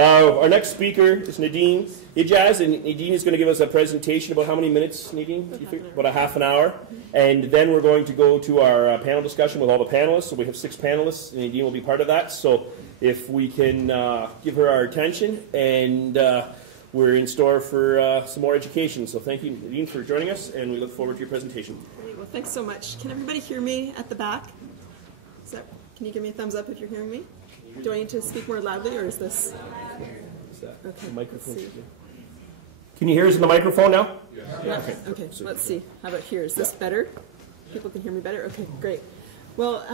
Our next speaker is Nadine Ijaz, and Nadine is going to give us a presentation about how many minutes, Nadine? About a half an hour. And then we're going to go to our panel discussion with all the panelists. So we have 6 panelists, and Nadine will be part of that. So if we can give her our attention, and we're in store for some more education. So thank you, Nadine, for joining us, and we look forward to your presentation. Great. Well, thanks so much. Can everybody hear me at the back? Can you give me a thumbs up if you're hearing me? Do I need to speak more loudly, or is this? Okay. The microphone. Can you hear us in the microphone now? Yeah. Okay. Let's see. How about here? Is this better? People can hear me better? Okay, great. Well,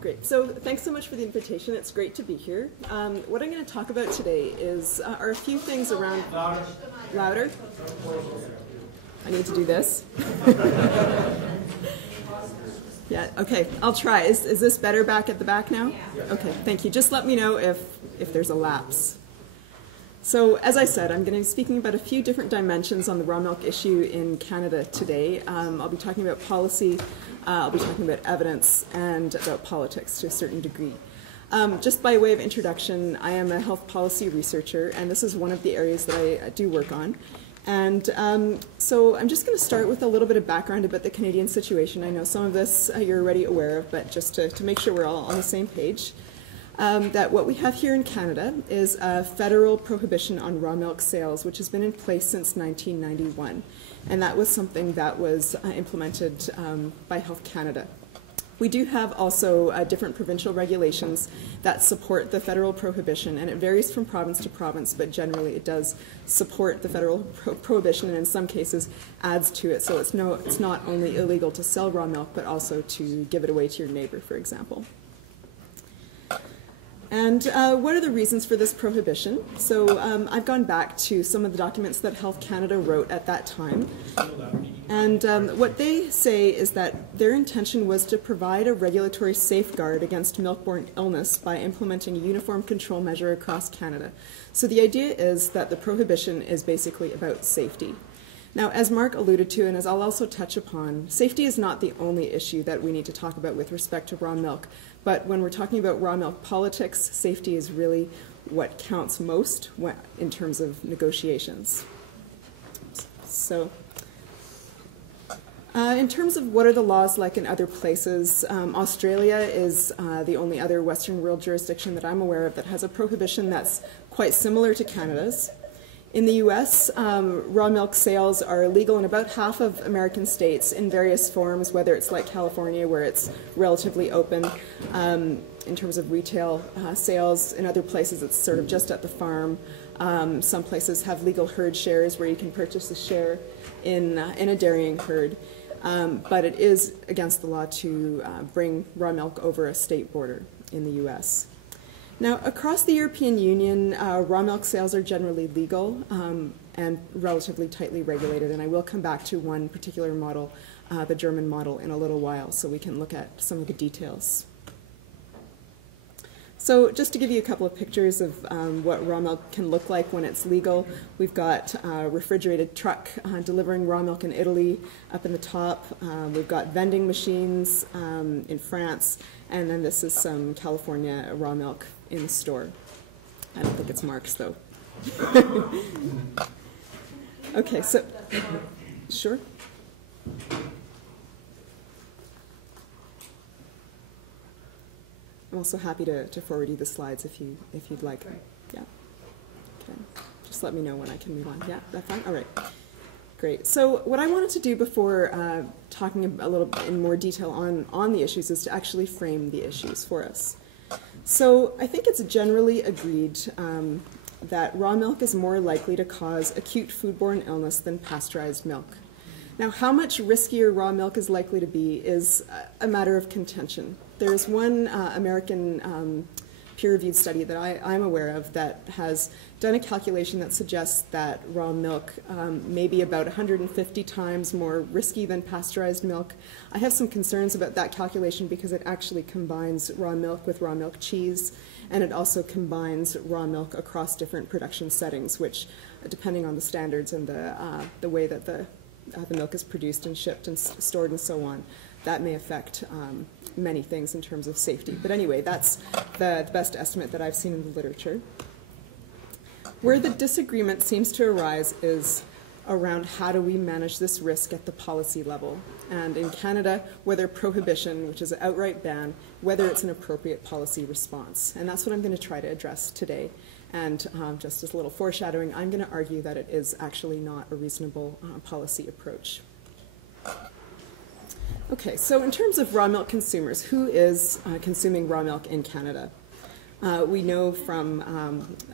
great. So thanks so much for the invitation. It's great to be here. What I'm going to talk about today are a few things around... Louder? I need to do this. Yeah, okay, I'll try. Is this better back at the back now? Okay, thank you. Just let me know if there's a lapse. So, as I said, I'm going to be speaking about a few different dimensions on the raw milk issue in Canada today. I'll be talking about policy, I'll be talking about evidence, and about politics to a certain degree. Just by way of introduction, I am a health policy researcher, and this is one of the areas that I do work on. And so I'm just going to start with a little bit of background about the Canadian situation. I know some of this you're already aware of, but just to make sure we're all on the same page, that what we have here in Canada is a federal prohibition on raw milk sales, which has been in place since 1991. And that was something that was implemented by Health Canada. We do have also different provincial regulations that support the federal prohibition, and it varies from province to province, but generally it does support the federal prohibition, and in some cases adds to it. So it's not only illegal to sell raw milk, but also to give it away to your neighbor, for example. And what are the reasons for this prohibition? So I've gone back to some of the documents that Health Canada wrote at that time. And what they say is that their intention was to provide a regulatory safeguard against milk-borne illness by implementing a uniform control measure across Canada. So the idea is that the prohibition is basically about safety. Now, as Mark alluded to, and as I'll also touch upon, safety is not the only issue that we need to talk about with respect to raw milk. But when we're talking about raw milk politics, safety is really what counts most in terms of negotiations. So, in terms of what are the laws like in other places, Australia is the only other Western world jurisdiction that I'm aware of that has a prohibition that's quite similar to Canada's. In the U.S., raw milk sales are illegal in about half of American states in various forms, whether it's like California, where it's relatively open in terms of retail sales. In other places, it's sort of just at the farm. Some places have legal herd shares where you can purchase a share in a dairying herd. But it is against the law to bring raw milk over a state border in the U.S. Now, across the European Union, raw milk sales are generally legal and relatively tightly regulated, and I will come back to one particular model, the German model, in a little while, so we can look at some of the details. So just to give you a couple of pictures of what raw milk can look like when it's legal, we've got a refrigerated truck delivering raw milk in Italy up in the top. We've got vending machines in France, and then this is some California raw milk in the store. I don't think it's Mark's, though. Okay, so, sure. I'm also happy to forward you the slides if you'd like. Yeah. Okay. Just let me know when I can move on. Yeah, that's fine. All right. Great. So what I wanted to do before talking a little bit in more detail on the issues is to actually frame the issues for us. So I think it's generally agreed that raw milk is more likely to cause acute foodborne illness than pasteurized milk. Now, how much riskier raw milk is likely to be is a matter of contention. There's one American peer-reviewed study that I'm aware of that has done a calculation that suggests that raw milk may be about 150 times more risky than pasteurized milk. I have some concerns about that calculation because it actually combines raw milk with raw milk cheese, and it also combines raw milk across different production settings, which, depending on the standards and the way that the milk is produced and shipped and stored and so on, that may affect many things in terms of safety. But anyway, that's the best estimate that I've seen in the literature. Where the disagreement seems to arise is around how do we manage this risk at the policy level. And in Canada, whether prohibition, which is an outright ban, whether it's an appropriate policy response. And that's what I'm going to try to address today. And just as a little foreshadowing, I'm going to argue that it is actually not a reasonable policy approach. Okay, so in terms of raw milk consumers, who is consuming raw milk in Canada? We know from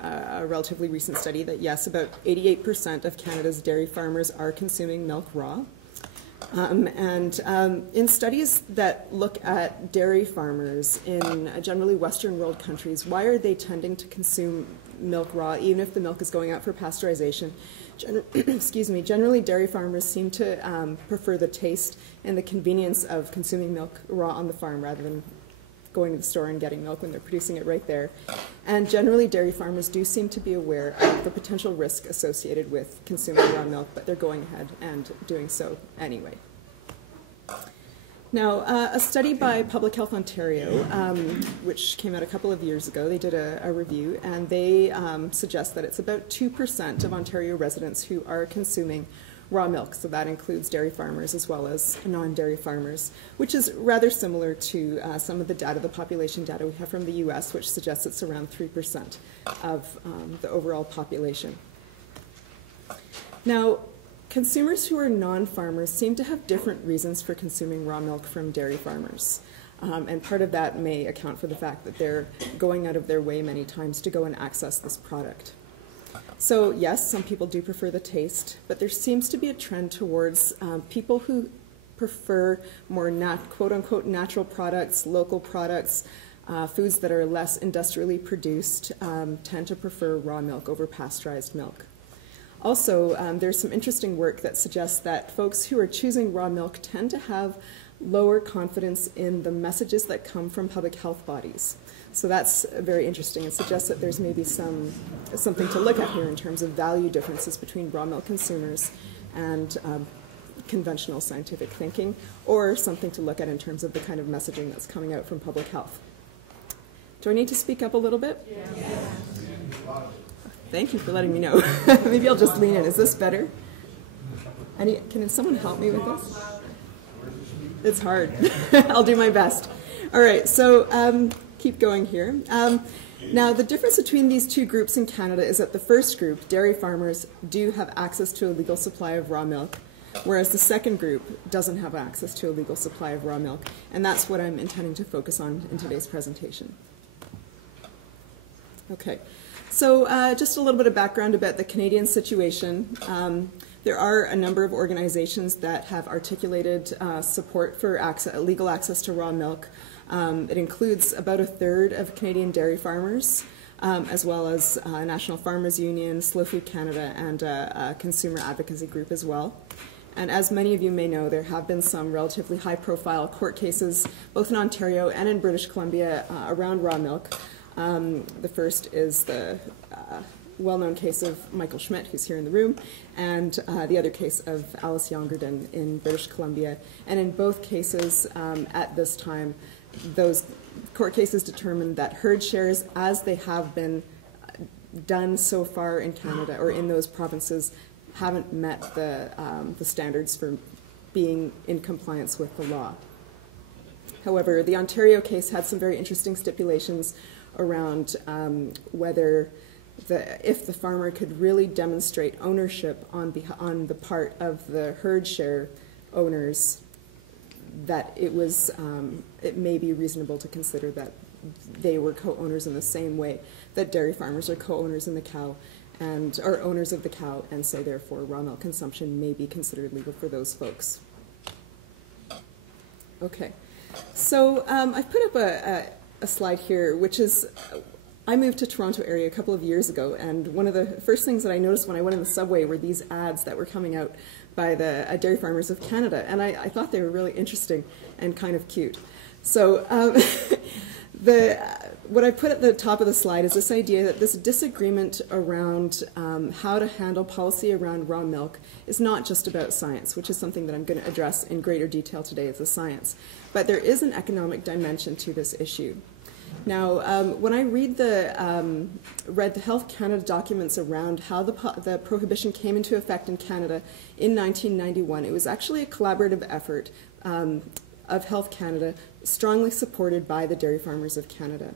a relatively recent study that, yes, about 88% of Canada's dairy farmers are consuming milk raw. In studies that look at dairy farmers in generally Western world countries, why are they tending to consume milk raw, even if the milk is going out for pasteurization? Excuse me, generally dairy farmers seem to prefer the taste and the convenience of consuming milk raw on the farm rather than going to the store and getting milk when they're producing it right there. And generally dairy farmers do seem to be aware of the potential risk associated with consuming raw milk, but they're going ahead and doing so anyway. Now, a study by Public Health Ontario, which came out a couple of years ago, they did a review, and they suggest that it's about 2% of Ontario residents who are consuming raw milk, so that includes dairy farmers as well as non-dairy farmers, which is rather similar to some of the data, the population data we have from the US, which suggests it's around 3% of the overall population. Now, consumers who are non-farmers seem to have different reasons for consuming raw milk from dairy farmers. And part of that may account for the fact that they're going out of their way many times to go and access this product. So yes, some people do prefer the taste, but there seems to be a trend towards people who prefer more quote-unquote natural products, local products, foods that are less industrially produced, tend to prefer raw milk over pasteurized milk. Also, there's some interesting work that suggests that folks who are choosing raw milk tend to have lower confidence in the messages that come from public health bodies. So that's very interesting. It suggests that there's maybe something to look at here in terms of value differences between raw milk consumers and conventional scientific thinking, or something to look at in terms of the kind of messaging that's coming out from public health. Do I need to speak up a little bit? Yes. Thank you for letting me know. Maybe I'll just lean in. Is this better? Can someone help me with this? It's hard. I'll do my best. All right, so keep going here. Now, the difference between these two groups in Canada is that the first group, dairy farmers, do have access to a legal supply of raw milk, whereas the second group doesn't have access to a legal supply of raw milk, and that's what I'm intending to focus on in today's presentation. Okay, so just a little bit of background about the Canadian situation. There are a number of organizations that have articulated support for legal access to raw milk. It includes about a third of Canadian dairy farmers, as well as National Farmers Union, Slow Food Canada, and a consumer advocacy group as well. And as many of you may know, there have been some relatively high-profile court cases, both in Ontario and in British Columbia, around raw milk. The first is the well-known case of Michael Schmidt, who's here in the room, and the other case of Alice Youngerden in British Columbia. And in both cases, at this time, those court cases determined that herd shares, as they have been done so far in Canada or in those provinces, haven't met the standards for being in compliance with the law. However, the Ontario case had some very interesting stipulations around whether if the farmer could really demonstrate ownership on the part of the herd share owners, that it may be reasonable to consider that they were co-owners in the same way that dairy farmers are co-owners in the cow and are owners of the cow, and so therefore raw milk consumption may be considered legal for those folks. Okay, so I've put up a slide here, which is, I moved to Toronto area a couple of years ago, and one of the first things that I noticed when I went in the subway were these ads that were coming out by the Dairy Farmers of Canada, and I thought they were really interesting and kind of cute. So what I put at the top of the slide is this idea that this disagreement around how to handle policy around raw milk is not just about science, which is something that I'm going to address in greater detail today as the science, but there is an economic dimension to this issue. Now, when I read read the Health Canada documents around how the prohibition came into effect in Canada in 1991, it was actually a collaborative effort of Health Canada, strongly supported by the Dairy Farmers of Canada.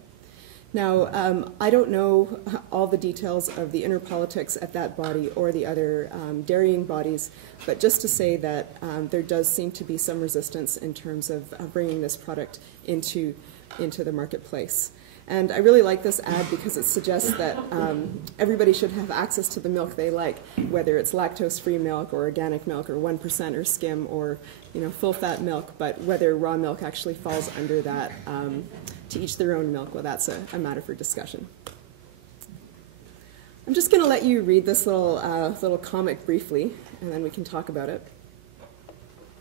Now, I don't know all the details of the inner politics at that body or the other dairying bodies, but just to say that there does seem to be some resistance in terms of bringing this product into the marketplace. And I really like this ad because it suggests that everybody should have access to the milk they like, whether it's lactose-free milk or organic milk or 1% or skim or full-fat milk, but whether raw milk actually falls under that, to each their own milk, well, that's a matter for discussion. I'm just going to let you read this little comic briefly, and then we can talk about it.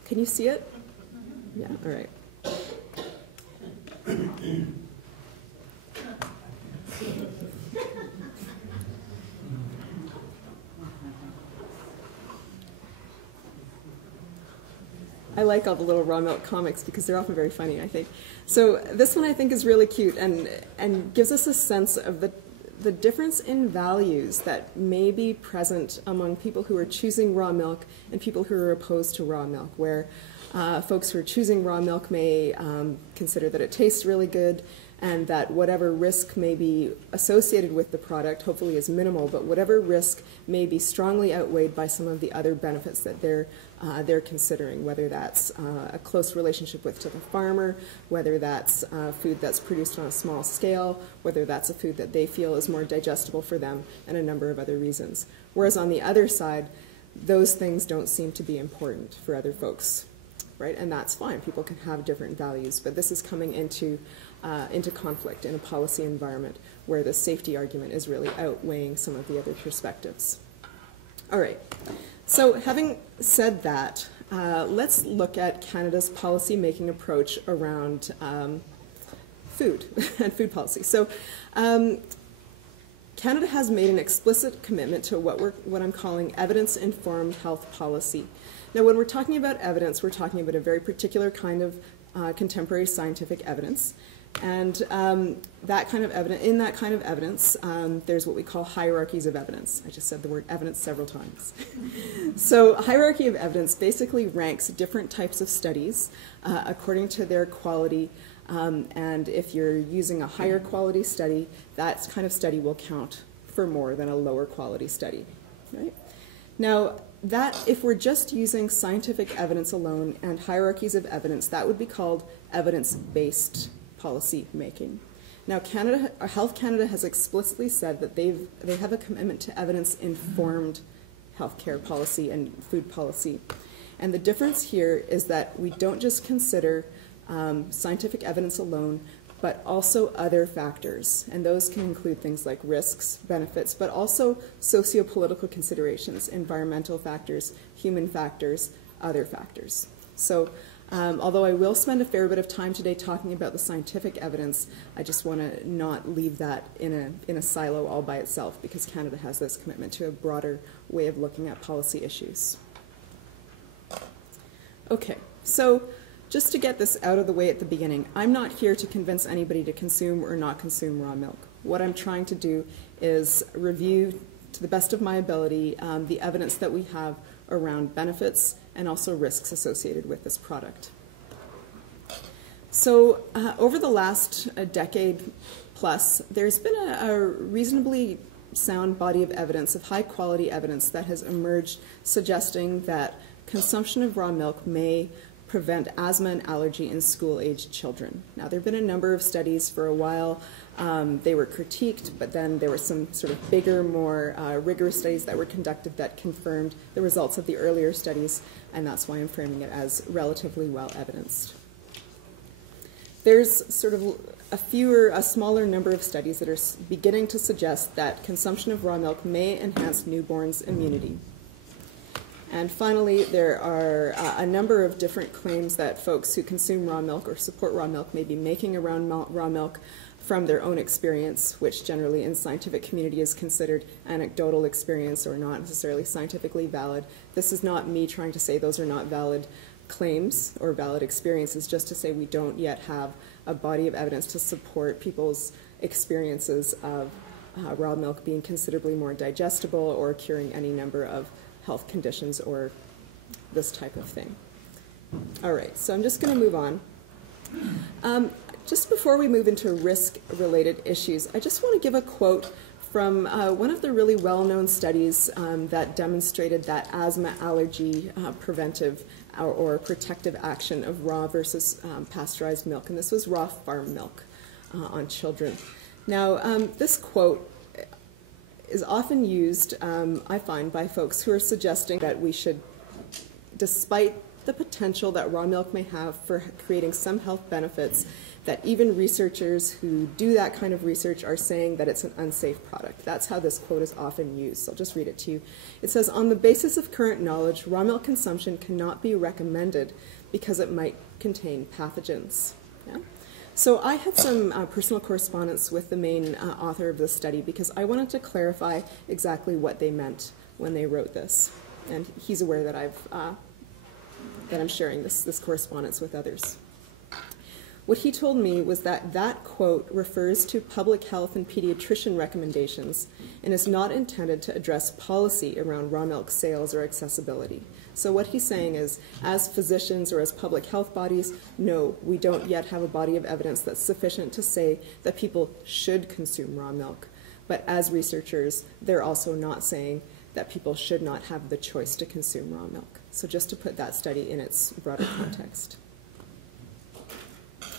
Can you see it? Yeah, all right. I like all the little raw milk comics because they're often very funny, I think. So this one I think is really cute and gives us a sense of the difference in values that may be present among people who are choosing raw milk and people who are opposed to raw milk, where folks who are choosing raw milk may consider that it tastes really good and that whatever risk may be associated with the product hopefully is minimal, but whatever risk may be strongly outweighed by some of the other benefits that they're considering, whether that's a close relationship to the farmer, whether that's food that's produced on a small scale, whether that's a food that they feel is more digestible for them, and a number of other reasons. Whereas on the other side, those things don't seem to be important for other folks, right? And that's fine. People can have different values, but this is coming into conflict in a policy environment where the safety argument is really outweighing some of the other perspectives. All right. So having said that, let's look at Canada's policy-making approach around food and food policy. So Canada has made an explicit commitment to what I'm calling evidence-informed health policy. Now, when we're talking about evidence, we're talking about a very particular kind of contemporary scientific evidence. And that kind of evidence, in that kind of evidence, there's what we call hierarchies of evidence. I just said the word evidence several times. So hierarchy of evidence basically ranks different types of studies according to their quality. And if you're using a higher quality study, that kind of study will count for more than a lower quality study, right? Now, if we're just using scientific evidence alone and hierarchies of evidence, that would be called evidence-based policy making. Now, Health Canada has explicitly said that they have a commitment to evidence-informed healthcare policy and food policy. And the difference here is that we don't just consider scientific evidence alone, but also other factors. And those can include things like risks, benefits, but also socio-political considerations, environmental factors, human factors, other factors. So although I will spend a fair bit of time today talking about the scientific evidence, I just want to not leave that in a silo all by itself, because Canada has this commitment to a broader way of looking at policy issues. Okay, so just to get this out of the way at the beginning, I'm not here to convince anybody to consume or not consume raw milk. What I'm trying to do is review, to the best of my ability, the evidence that we have around benefits and also risks associated with this product. So over the last decade plus, there's been a reasonably sound body of evidence, of high quality evidence, that has emerged suggesting that consumption of raw milk may prevent asthma and allergy in school-aged children. Now, there have been a number of studies for a while. They were critiqued, but then there were some sort of bigger, more rigorous studies that were conducted that confirmed the results of the earlier studies, and that's why I'm framing it as relatively well evidenced. There's sort of a smaller number of studies that are beginning to suggest that consumption of raw milk may enhance newborns' immunity. And finally, there are a number of different claims that folks who consume raw milk or support raw milk may be making around raw milk. from their own experience, which generally in scientific community is considered anecdotal experience or not necessarily scientifically valid. This is not me trying to say those are not valid claims or valid experiences, just to say we don't yet have a body of evidence to support people's experiences of raw milk being considerably more digestible or curing any number of health conditions or this type of thing. All right, so I'm just going to move on. Just before we move into risk-related issues, I just want to give a quote from one of the really well-known studies that demonstrated that asthma allergy preventive or protective action of raw versus pasteurized milk, and this was raw farm milk on children. Now, this quote is often used, I find, by folks who are suggesting that we should, despite the potential that raw milk may have for creating some health benefits, that even researchers who do that kind of research are saying that it's an unsafe product. That's how this quote is often used. So I'll just read it to you. It says, "On the basis of current knowledge, raw milk consumption cannot be recommended because it might contain pathogens." Yeah? So I had some personal correspondence with the main author of this study because I wanted to clarify exactly what they meant when they wrote this. And he's aware that I'm sharing this correspondence with others. What he told me was that that quote refers to public health and pediatrician recommendations and is not intended to address policy around raw milk sales or accessibility. So what he's saying is, as physicians or as public health bodies, no, we don't yet have a body of evidence that's sufficient to say that people should consume raw milk. But as researchers, they're also not saying that people should not have the choice to consume raw milk. So just to put that study in its broader context.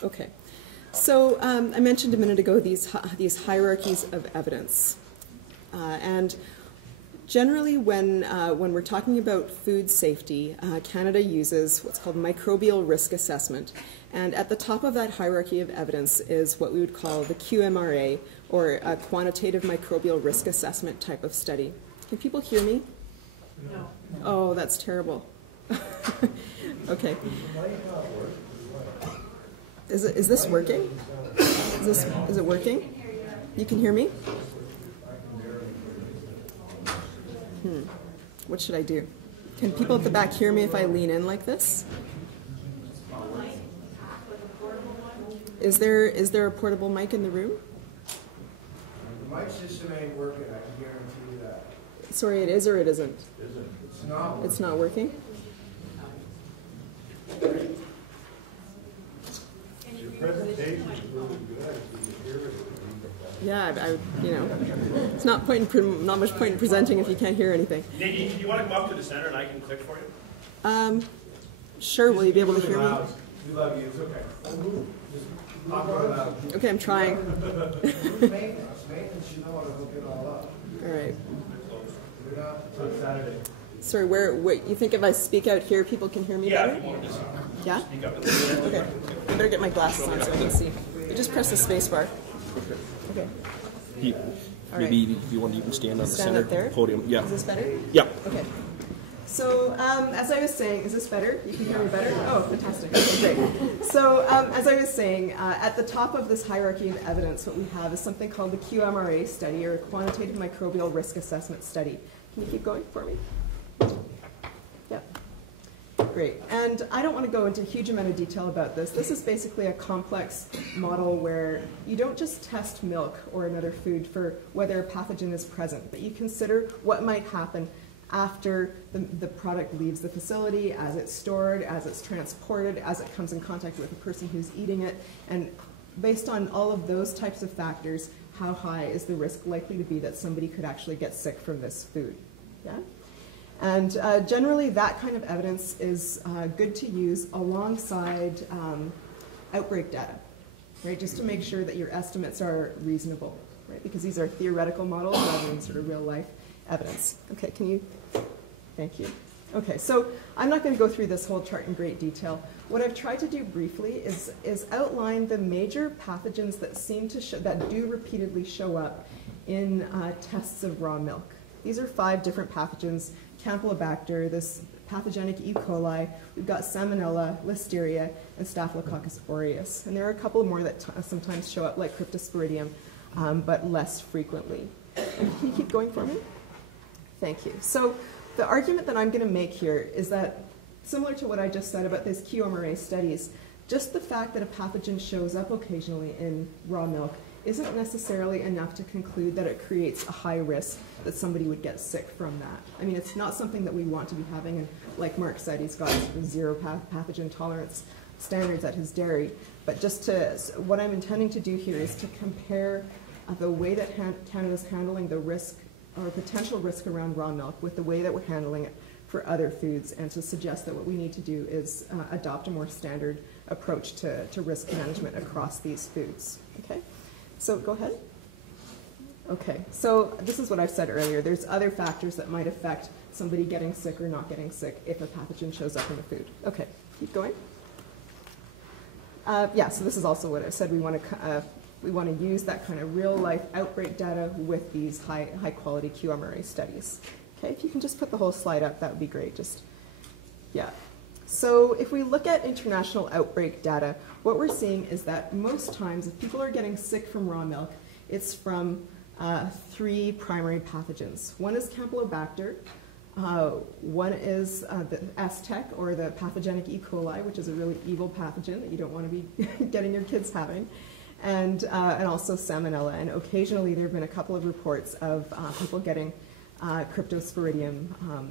Okay, so I mentioned a minute ago these hierarchies of evidence. And generally when we're talking about food safety, Canada uses what's called microbial risk assessment. And at the top of that hierarchy of evidence is what we would call the QMRA, or a quantitative microbial risk assessment type of study. Can people hear me? No. Oh, that's terrible. Okay. Is this working? Is it working? You can hear me? What should I do? Can people at the back hear me if I lean in like this? Is there a portable mic in the room? The mic system ain't working, I can guarantee you that. Sorry, it is or it isn't? It's not working. It's not working? Presentation is really good. You can hear it. Yeah, it's not much point in presenting if you can't hear anything. Nadine, do you want to come up to the center and I can click for you? Sure, will you be able to hear me? We love you, it's okay. Just talk real loud. Okay, I'm trying. Maintenance, you know how to hook it all up. All right. We're not on Saturday. Sorry, wait, you think if I speak out here, people can hear me better? Yeah, if you want to just Yeah? speak up in the Okay. I better get my glasses on so I can see. You just press the space bar. Okay. Maybe if you want to even stand on the Stand center up there? podium. Yeah. Is this better? Yeah. Okay. So as I was saying, is this better? You can hear me better? Oh, fantastic. Okay, great. So as I was saying, at the top of this hierarchy of evidence, what we have is something called the QMRA study, or a Quantitative Microbial Risk Assessment Study. Can you keep going for me? Yeah. Great. And I don't want to go into a huge amount of detail about this. This is basically a complex model where you don't just test milk or another food for whether a pathogen is present, but you consider what might happen after the product leaves the facility, as it's stored, as it's transported, as it comes in contact with the person who's eating it. And based on all of those types of factors, how high is the risk likely to be that somebody could actually get sick from this food? Yeah? And generally, that kind of evidence is good to use alongside outbreak data, right? Just to make sure that your estimates are reasonable, right? Because these are theoretical models rather than sort of real life evidence. Okay, can you? Thank you. Okay, so I'm not going to go through this whole chart in great detail. What I've tried to do briefly is outline the major pathogens that seem to that do repeatedly show up in tests of raw milk. These are 5 different pathogens. Campylobacter, this pathogenic E. coli, we've got Salmonella, Listeria, and Staphylococcus aureus. And there are a couple more that sometimes show up, like Cryptosporidium, but less frequently. Can you keep going for me? Thank you. So the argument that I'm going to make here is that, similar to what I just said about these QMRA studies, just the fact that a pathogen shows up occasionally in raw milk isn't necessarily enough to conclude that it creates a high risk that somebody would get sick from that. I mean, it's not something that we want to be having, and like Mark said, he's got zero pathogen tolerance standards at his dairy. But just to, what I'm intending to do here is to compare the way that Canada's handling the risk or potential risk around raw milk with the way that we're handling it for other foods, and to suggest that what we need to do is adopt a more standard approach to risk management across these foods. Okay? So go ahead. Okay, so this is what I've said earlier. There's other factors that might affect somebody getting sick or not getting sick if a pathogen shows up in the food. Okay, keep going. Yeah, so this is also what I said. We want to use that kind of real life outbreak data with these high quality QMRA studies. Okay, if you can just put the whole slide up, that would be great. Just, yeah. So if we look at international outbreak data, what we're seeing is that most times if people are getting sick from raw milk, it's from 3 primary pathogens. One is Campylobacter, one is the Aztec, or the pathogenic E. coli, which is a really evil pathogen that you don't want to be getting your kids having, and also Salmonella. And occasionally there have been a couple of reports of people getting Cryptosporidium,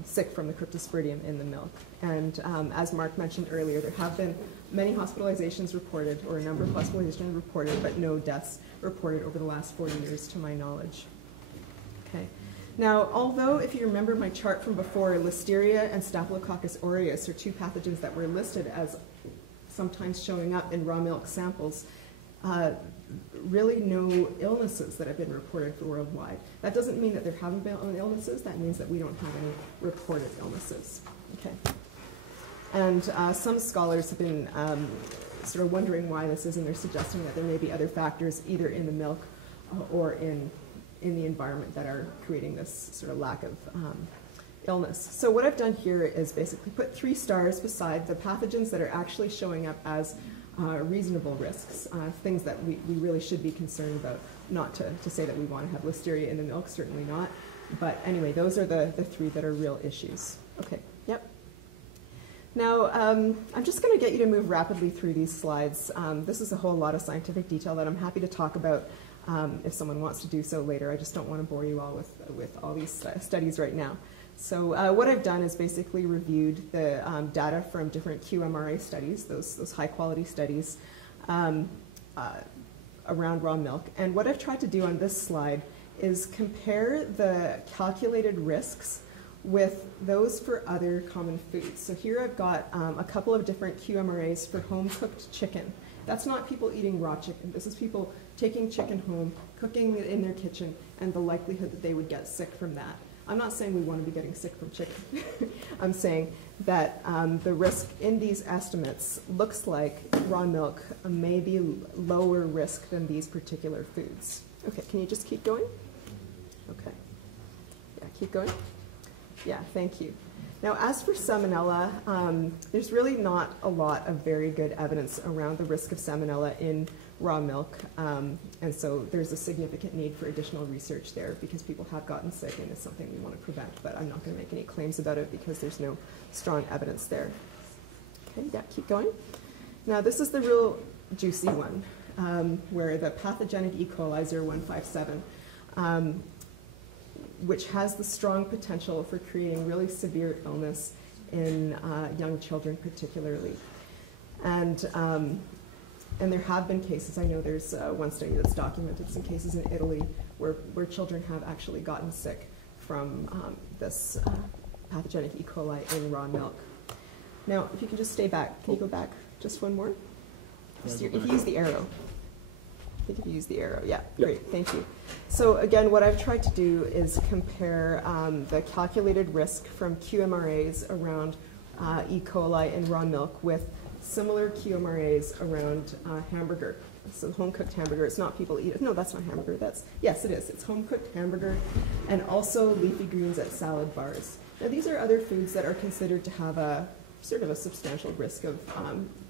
sick from the Cryptosporidium in the milk. And as Mark mentioned earlier, there have been many hospitalizations reported, or a number of hospitalizations reported, but no deaths reported over the last 40 years to my knowledge. Okay. Now, although if you remember my chart from before, Listeria and Staphylococcus aureus are 2 pathogens that were listed as sometimes showing up in raw milk samples, really no illnesses that have been reported worldwide. That doesn't mean that there haven't been illnesses. That means that we don't have any reported illnesses. Okay. And some scholars have been sort of wondering why this is, and they're suggesting that there may be other factors either in the milk or in the environment that are creating this sort of lack of illness. So what I've done here is basically put 3 stars beside the pathogens that are actually showing up as reasonable risks, things that we really should be concerned about. Not to say that we want to have Listeria in the milk, certainly not. But anyway, those are the 3 that are real issues. Okay, yep. Now, I'm just going to get you to move rapidly through these slides. This is a whole lot of scientific detail that I'm happy to talk about if someone wants to do so later. I just don't want to bore you all with all these studies right now. So what I've done is basically reviewed the data from different QMRA studies, those high-quality studies around raw milk. And what I've tried to do on this slide is compare the calculated risks with those for other common foods. So here I've got a couple of different QMRAs for home-cooked chicken. That's not people eating raw chicken. This is people taking chicken home, cooking it in their kitchen, and the likelihood that they would get sick from that. I'm not saying we want to be getting sick from chicken. I'm saying that the risk in these estimates looks like raw milk may be lower risk than these particular foods. Okay, can you just keep going? Okay. Yeah, keep going. Yeah, thank you. Now, as for Salmonella, there's really not a lot of very good evidence around the risk of Salmonella in raw milk, and so there's a significant need for additional research there because people have gotten sick and it's something we want to prevent, but I'm not going to make any claims about it because there's no strong evidence there. Okay, yeah, keep going. Now, this is the real juicy one, where the pathogenic E. coli 0157, which has the strong potential for creating really severe illness in young children particularly. And there have been cases, I know there's one study that's documented some cases in Italy where children have actually gotten sick from this pathogenic E. coli in raw milk. Now, if you can just stay back, can you go back just one more? If you use the arrow. I think if you use the arrow, yeah, great, thank you. So again, what I've tried to do is compare the calculated risk from QMRAs around E. coli in raw milk with similar QMRAs around hamburger. So home-cooked hamburger, it's not people eat it. No, that's not hamburger. Yes, it is. It's home-cooked hamburger and also leafy greens at salad bars. Now, these are other foods that are considered to have a sort of a substantial risk of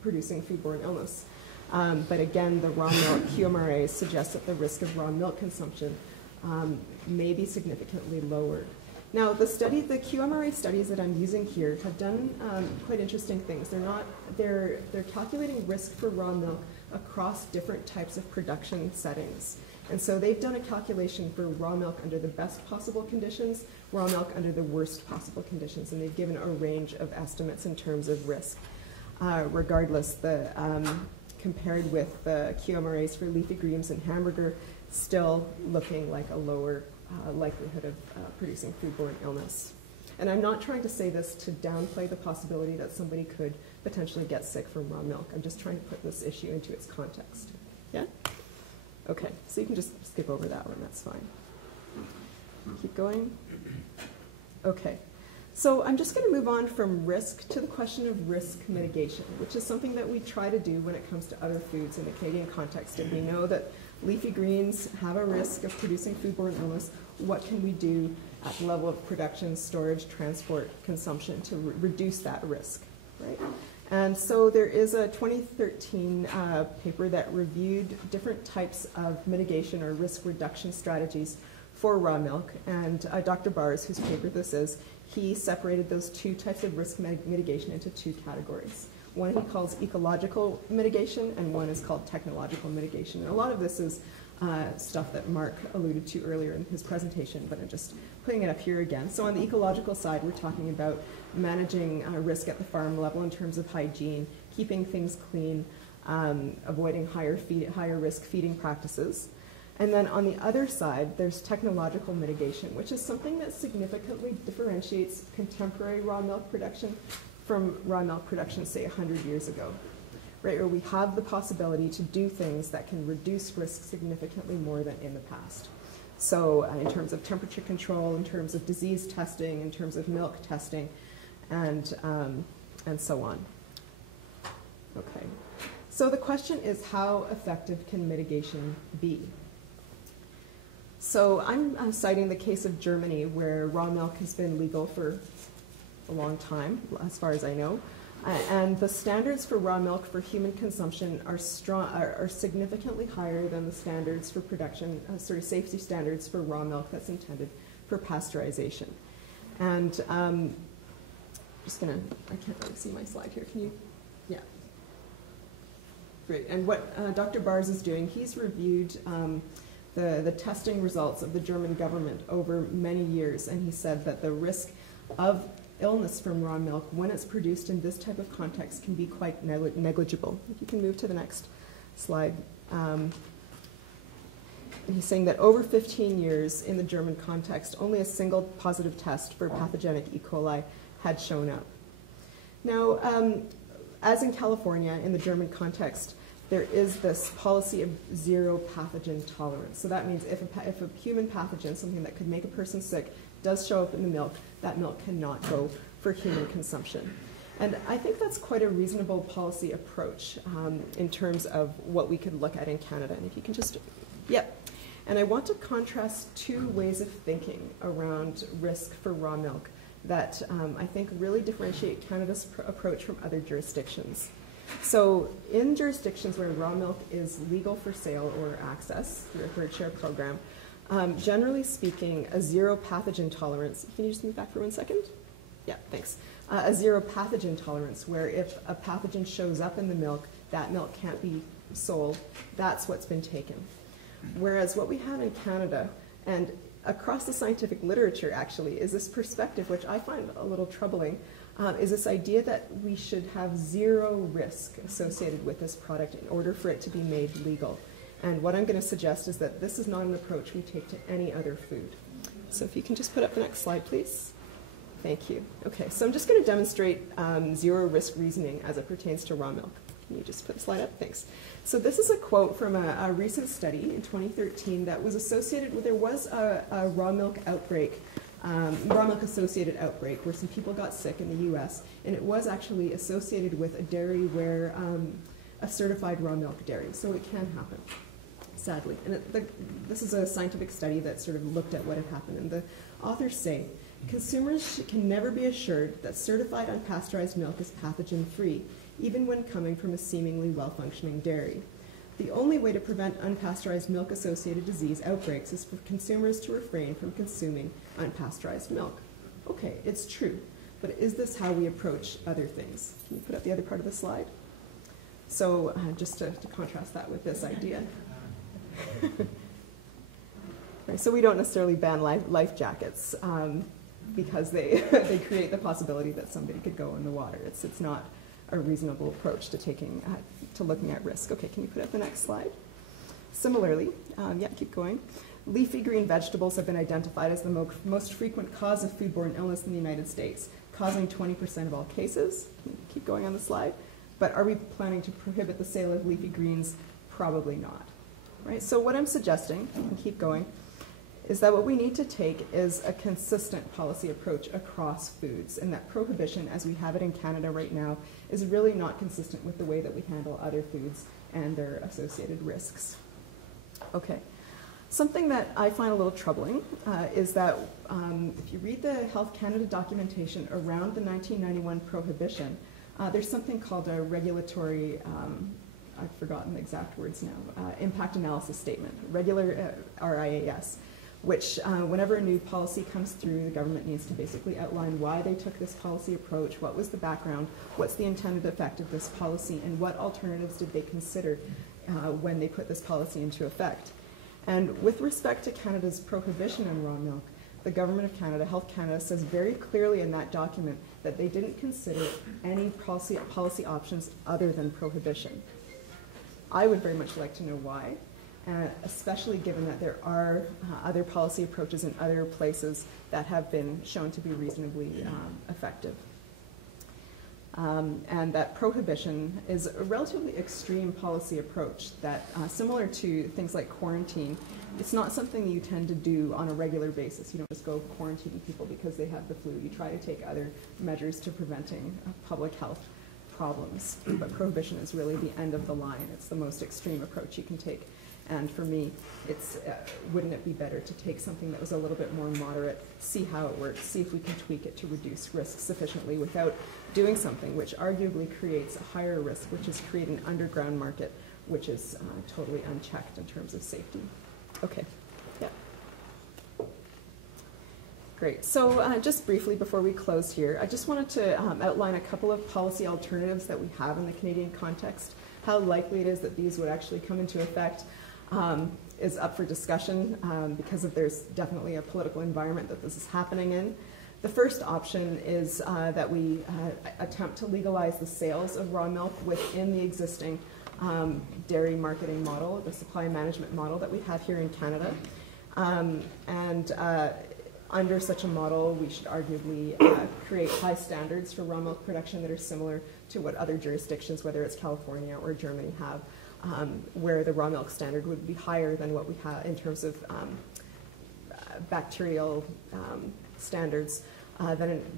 producing foodborne illness. But again, the raw milk QMRAs suggest that the risk of raw milk consumption may be significantly lowered. Now, the QMRA studies that I'm using here have done quite interesting things. They're calculating risk for raw milk across different types of production settings. And so they've done a calculation for raw milk under the best possible conditions, raw milk under the worst possible conditions, and they've given a range of estimates in terms of risk. Regardless, compared with the QMRAs for leafy greens and hamburger, still looking like a lower likelihood of producing foodborne illness. And I'm not trying to say this to downplay the possibility that somebody could potentially get sick from raw milk. I'm just trying to put this issue into its context. Yeah? Okay, so you can just skip over that one, that's fine. Keep going. Okay, so I'm just going to move on from risk to the question of risk mitigation, which is something that we try to do when it comes to other foods in the Canadian context. And we know that leafy greens have a risk of producing foodborne illness. What can we do at the level of production, storage, transport, consumption to reduce that risk, right? And so there is a 2013 paper that reviewed different types of mitigation or risk reduction strategies for raw milk. And Dr. Bars, whose paper this is, he separated those two types of risk mitigation into two categories. One he calls ecological mitigation, and one is called technological mitigation. And a lot of this is stuff that Mark alluded to earlier in his presentation, but I'm just putting it up here again. So on the ecological side, we're talking about managing risk at the farm level in terms of hygiene, keeping things clean, avoiding higher risk feeding practices. And then on the other side, there's technological mitigation, which is something that significantly differentiates contemporary raw milk production from raw milk production, say, 100 years ago, right? Where we have the possibility to do things that can reduce risk significantly more than in the past. So in terms of temperature control, in terms of disease testing, in terms of milk testing, and so on. Okay. So the question is, how effective can mitigation be? So I'm citing the case of Germany, where raw milk has been legal for a long time, as far as I know. And the standards for raw milk for human consumption are significantly higher than the standards for production, safety standards for raw milk that's intended for pasteurization. And just gonna, I can't really see my slide here. Can you? Yeah. Great. And what Dr. Bars is doing, he's reviewed the testing results of the German government over many years, and he said that the risk of illness from raw milk, when it's produced in this type of context, can be quite negligible. If you can move to the next slide. And he's saying that over 15 years in the German context, only a single positive test for pathogenic E. coli had shown up. Now, as in California, in the German context, there is this policy of zero pathogen tolerance. So that means if a human pathogen, something that could make a person sick, does show up in the milk, that milk cannot go for human consumption. And I think that's quite a reasonable policy approach in terms of what we could look at in Canada. And if you can just, yep. And I want to contrast two ways of thinking around risk for raw milk that I think really differentiate Canada's approach from other jurisdictions. So in jurisdictions where raw milk is legal for sale or access through a herd share program, generally speaking, a zero pathogen tolerance, can you just move back for 1 second? Yeah, thanks. A zero pathogen tolerance, where if a pathogen shows up in the milk, that milk can't be sold, that's what's been taken. Whereas what we have in Canada, and across the scientific literature actually, is this perspective, which I find a little troubling, is this idea that we should have zero risk associated with this product in order for it to be made legal. And what I'm going to suggest is that this is not an approach we take to any other food. So if you can just put up the next slide, please. Thank you. Okay, so I'm just going to demonstrate zero risk reasoning as it pertains to raw milk. Can you just put the slide up? Thanks. So this is a quote from a recent study in 2013 that was associated with, there was a raw milk outbreak, raw milk associated outbreak where some people got sick in the US, and it was actually associated with a dairy where, a certified raw milk dairy, so it can happen. sadly. And this is a scientific study that sort of looked at what had happened. And the authors say, consumers can never be assured that certified unpasteurized milk is pathogen-free, even when coming from a seemingly well-functioning dairy. The only way to prevent unpasteurized milk-associated disease outbreaks is for consumers to refrain from consuming unpasteurized milk. Okay, it's true, but is this how we approach other things? Can you put up the other part of the slide? So just to contrast that with this idea. Right, so we don't necessarily ban life jackets because they create the possibility that somebody could go in the water. It's not a reasonable approach to looking at risk. Okay, can you put up the next slide? Similarly, yeah, keep going. Leafy green vegetables have been identified as the most frequent cause of foodborne illness in the United States, causing 20% of all cases. Keep going on the slide. But are we planning to prohibit the sale of leafy greens? Probably not. Right? So what I'm suggesting, and keep going, is that what we need to take is a consistent policy approach across foods, and that prohibition, as we have it in Canada right now, is really not consistent with the way that we handle other foods and their associated risks. Okay. Something that I find a little troubling is that if you read the Health Canada documentation around the 1991 prohibition, there's something called a regulatory, I've forgotten the exact words now, impact analysis statement, regular RIAS, which whenever a new policy comes through, the government needs to basically outline why they took this policy approach, what was the background, what's the intended effect of this policy, and what alternatives did they consider when they put this policy into effect. And with respect to Canada's prohibition on raw milk, the Government of Canada, Health Canada, says very clearly in that document that they didn't consider any policy options other than prohibition. I would very much like to know why, especially given that there are other policy approaches in other places that have been shown to be reasonably effective. And that prohibition is a relatively extreme policy approach that, similar to things like quarantine, it's not something you tend to do on a regular basis. You don't just go quarantining people because they have the flu. You try to take other measures to preventing public health problems. But prohibition is really the end of the line. It's the most extreme approach you can take. And for me, it's wouldn't it be better to take something that was a little bit more moderate, see how it works, see if we can tweak it to reduce risk sufficiently without doing something which arguably creates a higher risk, which is create an underground market, which is totally unchecked in terms of safety. Okay, yeah. Great, so just briefly before we close here, I just wanted to outline a couple of policy alternatives that we have in the Canadian context. How likely it is that these would actually come into effect is up for discussion because there's definitely a political environment that this is happening in. The first option is that we attempt to legalize the sales of raw milk within the existing dairy marketing model, the supply management model that we have here in Canada. Under such a model, we should arguably create high standards for raw milk production that are similar to what other jurisdictions, whether it's California or Germany, have, where the raw milk standard would be higher than what we have in terms of bacterial standards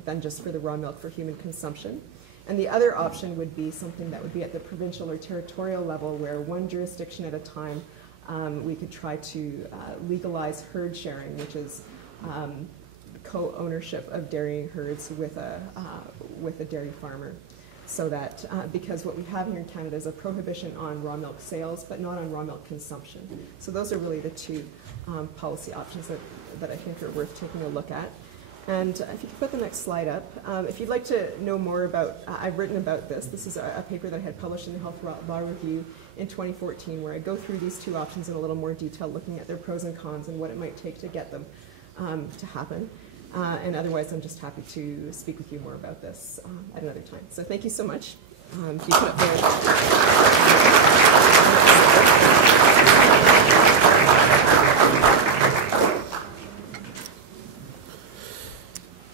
than just for the raw milk for human consumption. And the other option would be something that would be at the provincial or territorial level, where one jurisdiction at a time we could try to legalize herd sharing, which is co-ownership of dairy herds with a dairy farmer. So that, because what we have here in Canada is a prohibition on raw milk sales, but not on raw milk consumption. So those are really the two policy options that I think are worth taking a look at. And if you could put the next slide up. If you'd like to know more about, I've written about this. This is a paper that I had published in the Health Law Review in 2014, where I go through these two options in a little more detail, looking at their pros and cons and what it might take to get them to happen. And otherwise, I'm just happy to speak with you more about this at another time. So thank you so much. If you put up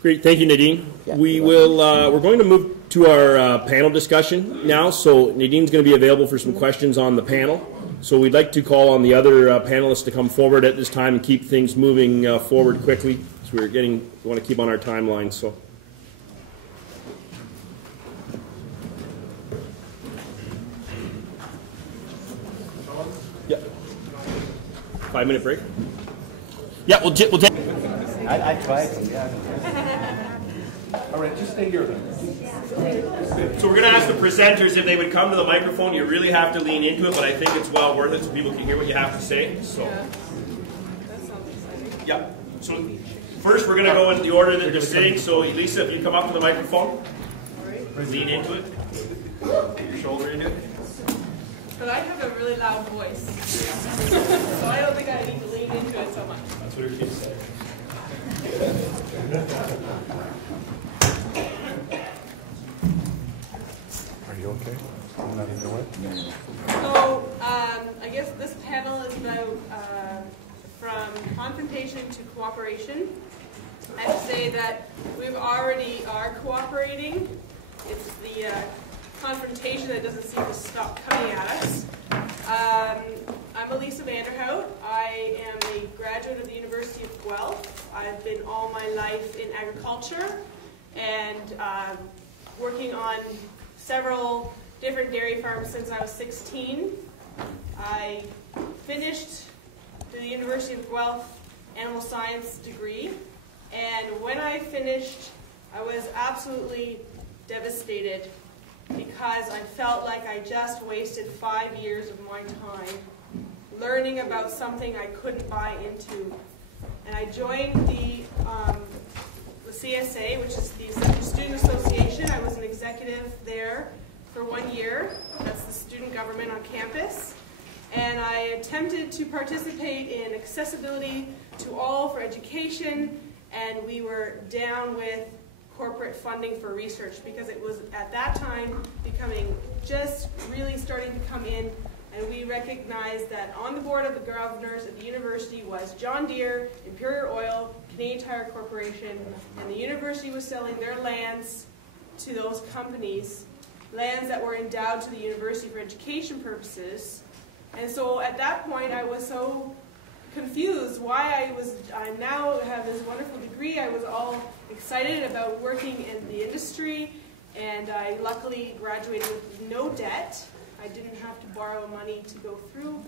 Great, thank you, Nadine. Yeah, we're going to move to our panel discussion now. So Nadine's going to be available for some questions on the panel. So we'd like to call on the other panelists to come forward at this time and keep things moving forward quickly. So we want to keep on our timeline. So. Yeah. 5-minute break? Yeah, we'll take... I tried some, yeah. All right, just stay here then. So we're going to ask the presenters if they would come to the microphone. You really have to lean into it, but I think it's well worth it so people can hear what you have to say. So, that sounds exciting. yeah. So first we're going to go in the order that they're sitting. So Lisa, if you come up to the microphone, All right. lean into it. Put your shoulder into it. But I have a really loud voice. So I don't think I need to lean into it so much. That's what her kids say. Are you okay? I'm not in the way? So I guess this panel is about from confrontation to cooperation. I have to say that we already are cooperating. It's the confrontation that doesn't seem to stop coming at us. I'm Elisa Vanderhout. I am a graduate of the University of Guelph. I've been all my life in agriculture and working on several different dairy farms since I was 16. I finished the University of Guelph animal science degree, and when I finished, I was absolutely devastated because I felt like I just wasted 5 years of my time learning about something I couldn't buy into. And I joined the CSA, which is the Student Association. I was an executive there for 1 year. That's the student government on campus. And I attempted to participate in accessibility to all for education, and we were down with corporate funding for research because it was at that time becoming just really starting to come in, and we recognized that on the board of the governors at the university was John Deere, Imperial Oil, Canadian Tire Corporation, and the university was selling their lands to those companies, lands that were endowed to the university for education purposes. And so at that point I was so confused why I now have this wonderful degree. I was all excited about working in the industry, and I luckily graduated with no debt. I didn't have to borrow money to go through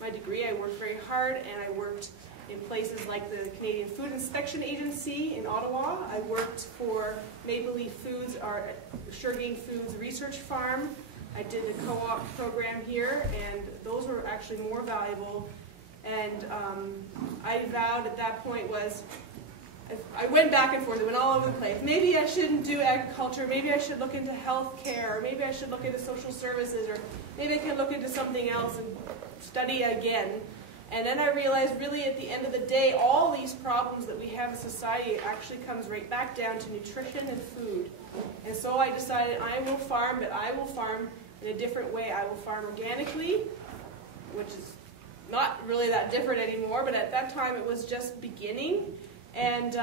my degree. I worked very hard, and I worked in places like the Canadian Food Inspection Agency in Ottawa. I worked for Maple Leaf Foods, our Sugarcane Foods Research Farm. I did a co-op program here, and those were actually more valuable. And I vowed at that point was, I went back and forth, I went all over the place. Maybe I shouldn't do agriculture, maybe I should look into health care, or maybe I should look into social services, or maybe I can look into something else and study again. And then I realized really at the end of the day, all these problems that we have in society actually comes right back down to nutrition and food. And so I decided I will farm, but I will farm in a different way. I will farm organically, which is not really that different anymore, but at that time it was just beginning. And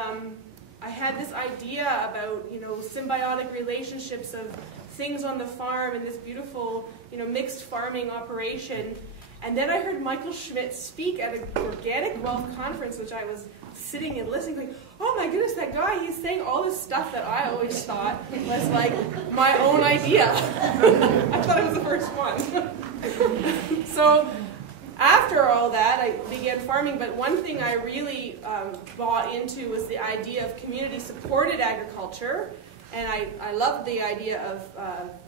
I had this idea about, symbiotic relationships of things on the farm and this beautiful, mixed farming operation. And then I heard Michael Schmidt speak at an Organic Wealth conference, which I was sitting and listening, like, oh my goodness, that guy, he's saying all this stuff that I always thought was like my own idea. I thought it was the first one. So after all that, I began farming, but one thing I really bought into was the idea of community-supported agriculture. And I loved the idea of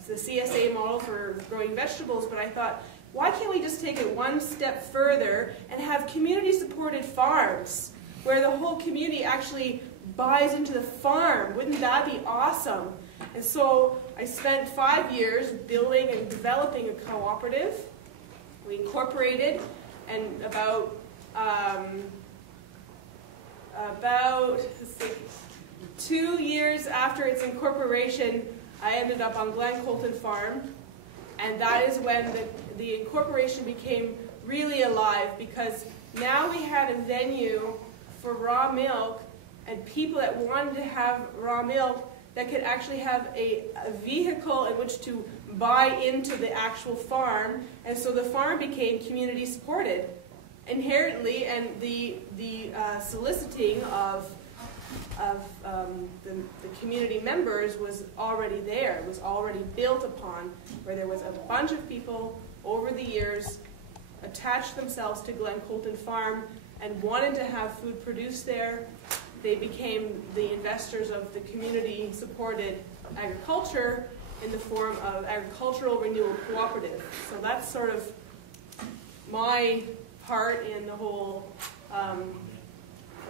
the CSA model for growing vegetables, but I thought, why can't we just take it one step further and have community-supported farms where the whole community actually buys into the farm? Wouldn't that be awesome? And so I spent 5 years building and developing a cooperative. We incorporated, and about let's see, 2 years after its incorporation, I ended up on Glen Colton Farm, and that is when the incorporation became really alive, because now we had a venue for raw milk, and people that wanted to have raw milk that could actually have a vehicle in which to buy into the actual farm. And so the farm became community supported inherently, and the soliciting of the community members was already there. It was already built upon, where there was a bunch of people over the years attached themselves to Glen Colton Farm and wanted to have food produced there. They became the investors of the community-supported agriculture in the form of agricultural renewal cooperative. So that's sort of my part in the whole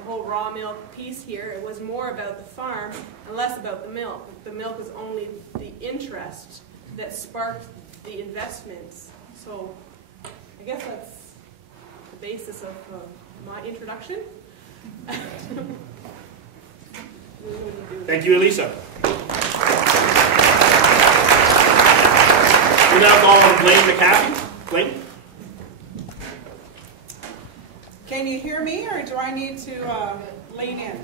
raw milk piece here. It was more about the farm and less about the milk. The milk was only the interest that sparked the investments. So I guess that's the basis of my introduction. Thank you, Elisa. We now call on Blaine McCaffey. Blaine? Can you hear me, or do I need to lean in?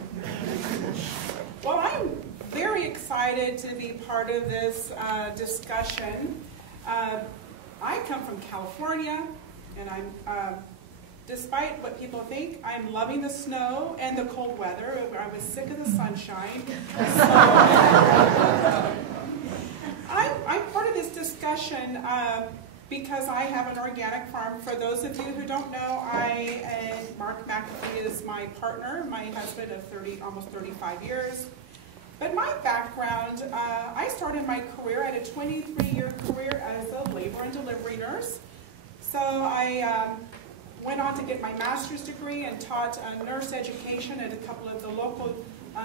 Well, I'm very excited to be part of this discussion. I come from California, and I'm, despite what people think, I'm loving the snow and the cold weather. I was sick of the sunshine. So, I'm part of this discussion because I have an organic farm. For those of you who don't know, Mark McAfee is my partner, my husband of almost 35 years. But my background, I started my career at a 23-year career as a labor and delivery nurse. So I went on to get my master's degree and taught nurse education at a couple of the local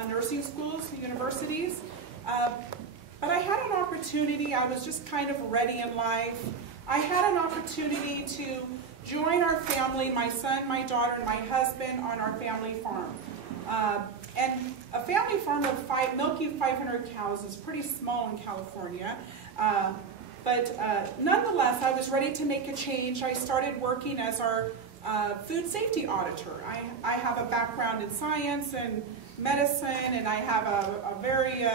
nursing schools, universities. But I had an opportunity, I was just kind of ready in life. I had an opportunity to join our family, my son, my daughter, and my husband on our family farm. And a family farm of milking 500 cows is pretty small in California. But nonetheless, I was ready to make a change. I started working as our food safety auditor. I have a background in science and medicine, and I have a very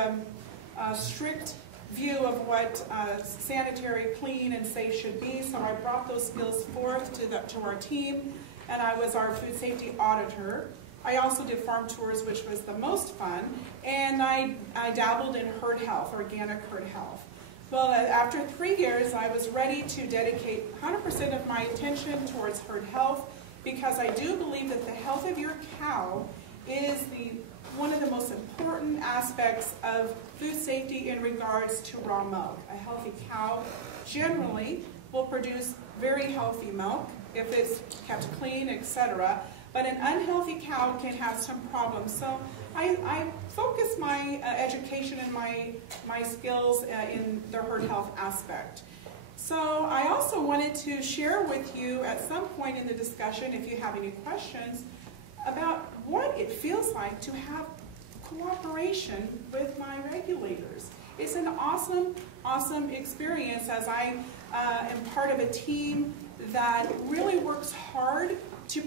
strict view of what sanitary, clean, and safe should be. So I brought those skills forth to our team, and I was our food safety auditor. I also did farm tours, which was the most fun, and I dabbled in herd health, organic herd health. Well, after 3 years, I was ready to dedicate 100% of my attention towards herd health, because I do believe that the health of your cow is one of the most important aspects of food safety in regards to raw milk. A healthy cow generally will produce very healthy milk if it's kept clean, etc. But an unhealthy cow can have some problems. So I focus my education and my skills in the herd health aspect. So I also wanted to share with you at some point in the discussion, if you have any questions, about what it feels like to have cooperation with my regulators. It's an awesome, awesome experience, as I am part of a team that really works hard to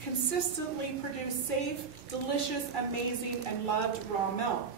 consistently produce safe, delicious, amazing, and loved raw milk.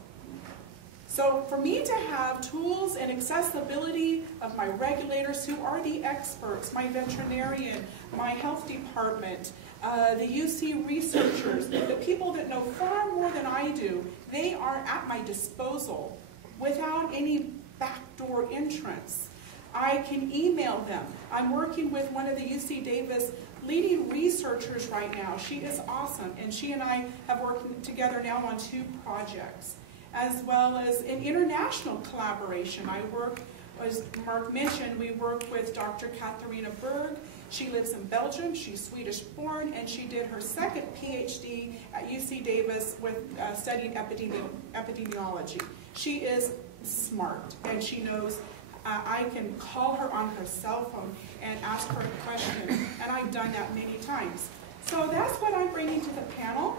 So for me to have tools and accessibility of my regulators, who are the experts, my veterinarian, my health department, the UC researchers, the people that know far more than I do, they are at my disposal without any backdoor entrance. I can email them. I'm working with one of the UC Davis leading researchers right now. She is awesome, and she and I have worked together now on 2 projects, as well as in international collaboration. I work, as Mark mentioned, we work with Dr. Katharina Berg. She lives in Belgium. She's Swedish born, and she did her second PhD at UC Davis with studying epidemiology. She is smart, and she knows. I can call her on her cell phone and ask her a question, and I've done that many times. So that's what I'm bringing to the panel,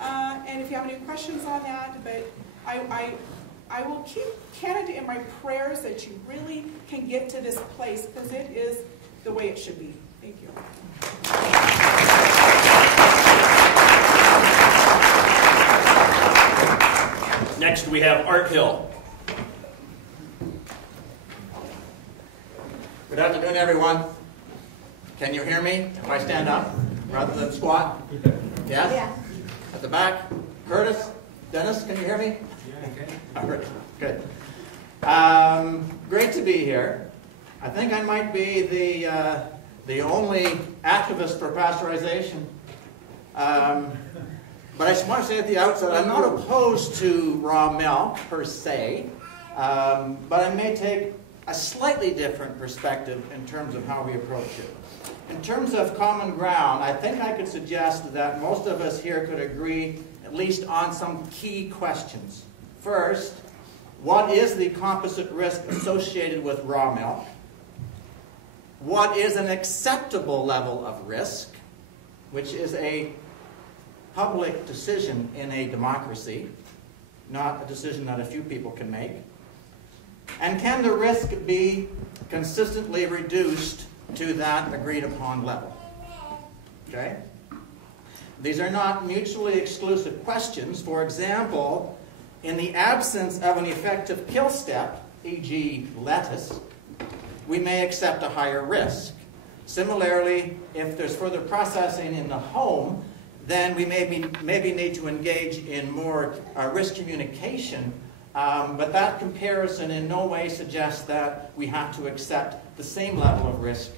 and if you have any questions on that, but I will keep Canada in my prayers that you really can get to this place, because it is the way it should be. Thank you. Next we have Art Hill. Good afternoon, everyone. Can you hear me if I stand up rather than squat? Yes? Yeah. At the back? Curtis? Dennis, can you hear me? Yeah, okay. All right, good. Great to be here. I think I might be the the only activist for pasteurization. But I just want to say at the outset, I'm not opposed to raw milk per se, but I may take a slightly different perspective in terms of how we approach it. In terms of common ground, I think I could suggest that most of us here could agree at least on some key questions. First, what is the composite risk associated with raw milk? What is an acceptable level of risk, which is a public decision in a democracy, not a decision that a few people can make? And can the risk be consistently reduced to that agreed upon level? Okay? These are not mutually exclusive questions. For example, in the absence of an effective kill step, e.g. lettuce, we may accept a higher risk. Similarly, if there's further processing in the home, then we maybe need to engage in more risk communication, but that comparison in no way suggests that we have to accept the same level of risk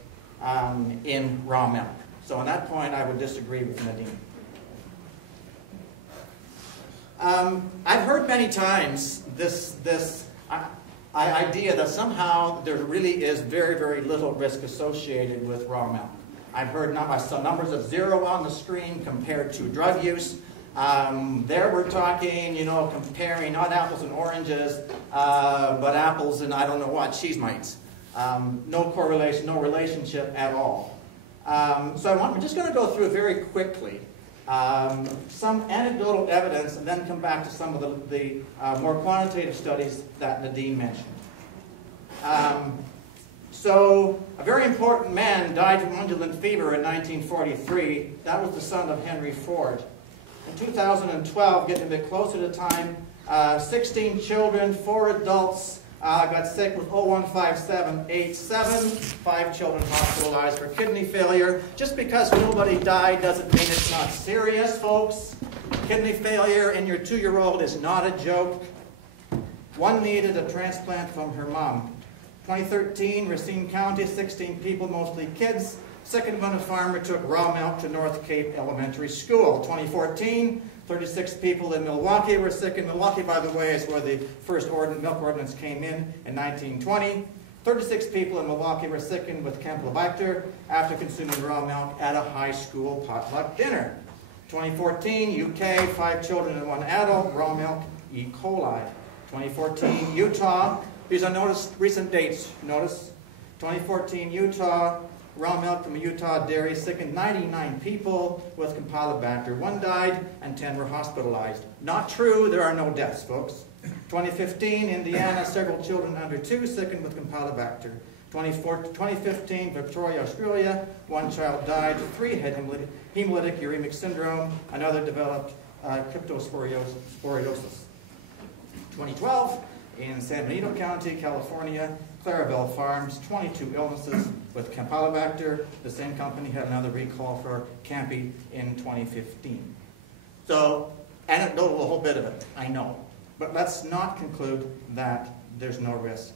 in raw milk. So on that point, I would disagree with Nadine. I've heard many times this idea that somehow there really is very, very little risk associated with raw milk. I've heard some numbers of 0 on the screen compared to drug use. There we're talking, you know, comparing not apples and oranges, but apples and I don't know what, cheese mites. No correlation, no relationship at all. So I'm just going to go through very quickly some anecdotal evidence and then come back to some of the more quantitative studies that Nadine mentioned. So a very important man died from undulant fever in 1943. That was the son of Henry Ford. In 2012, getting a bit closer to time, 16 children, 4 adults got sick with 015787, 5 children hospitalized for kidney failure. Just because nobody died doesn't mean it's not serious, folks. Kidney failure in your 2-year-old is not a joke. One needed a transplant from her mom. 2013, Racine County, 16 people, mostly kids. Second one, a farmer took raw milk to North Cape Elementary School. 2014, 36 people in Milwaukee were sick. In Milwaukee, by the way, is where the first milk ordinance came in 1920. 36 people in Milwaukee were sickened with Campylobacter after consuming raw milk at a high school potluck dinner. 2014, UK, 5 children and 1 adult, raw milk, E. coli. 2014, Utah. These are recent dates. Notice 2014, Utah, raw milk from a Utah dairy sickened 99 people with Campylobacter. 1 died and 10 were hospitalized. Not true, there are no deaths, folks. 2015, Indiana, several children under 2 sickened with Campylobacter. 2015, Victoria, Australia, 1 child died, 3 had hemolytic uremic syndrome, another developed cryptosporiosis. 2012, in San Benito County, California, Clarabelle Farms, 22 illnesses with Campylobacter. The same company had another recall for Campy in 2015. So, anecdotal, a whole bit of it, I know. But let's not conclude that there's no risk.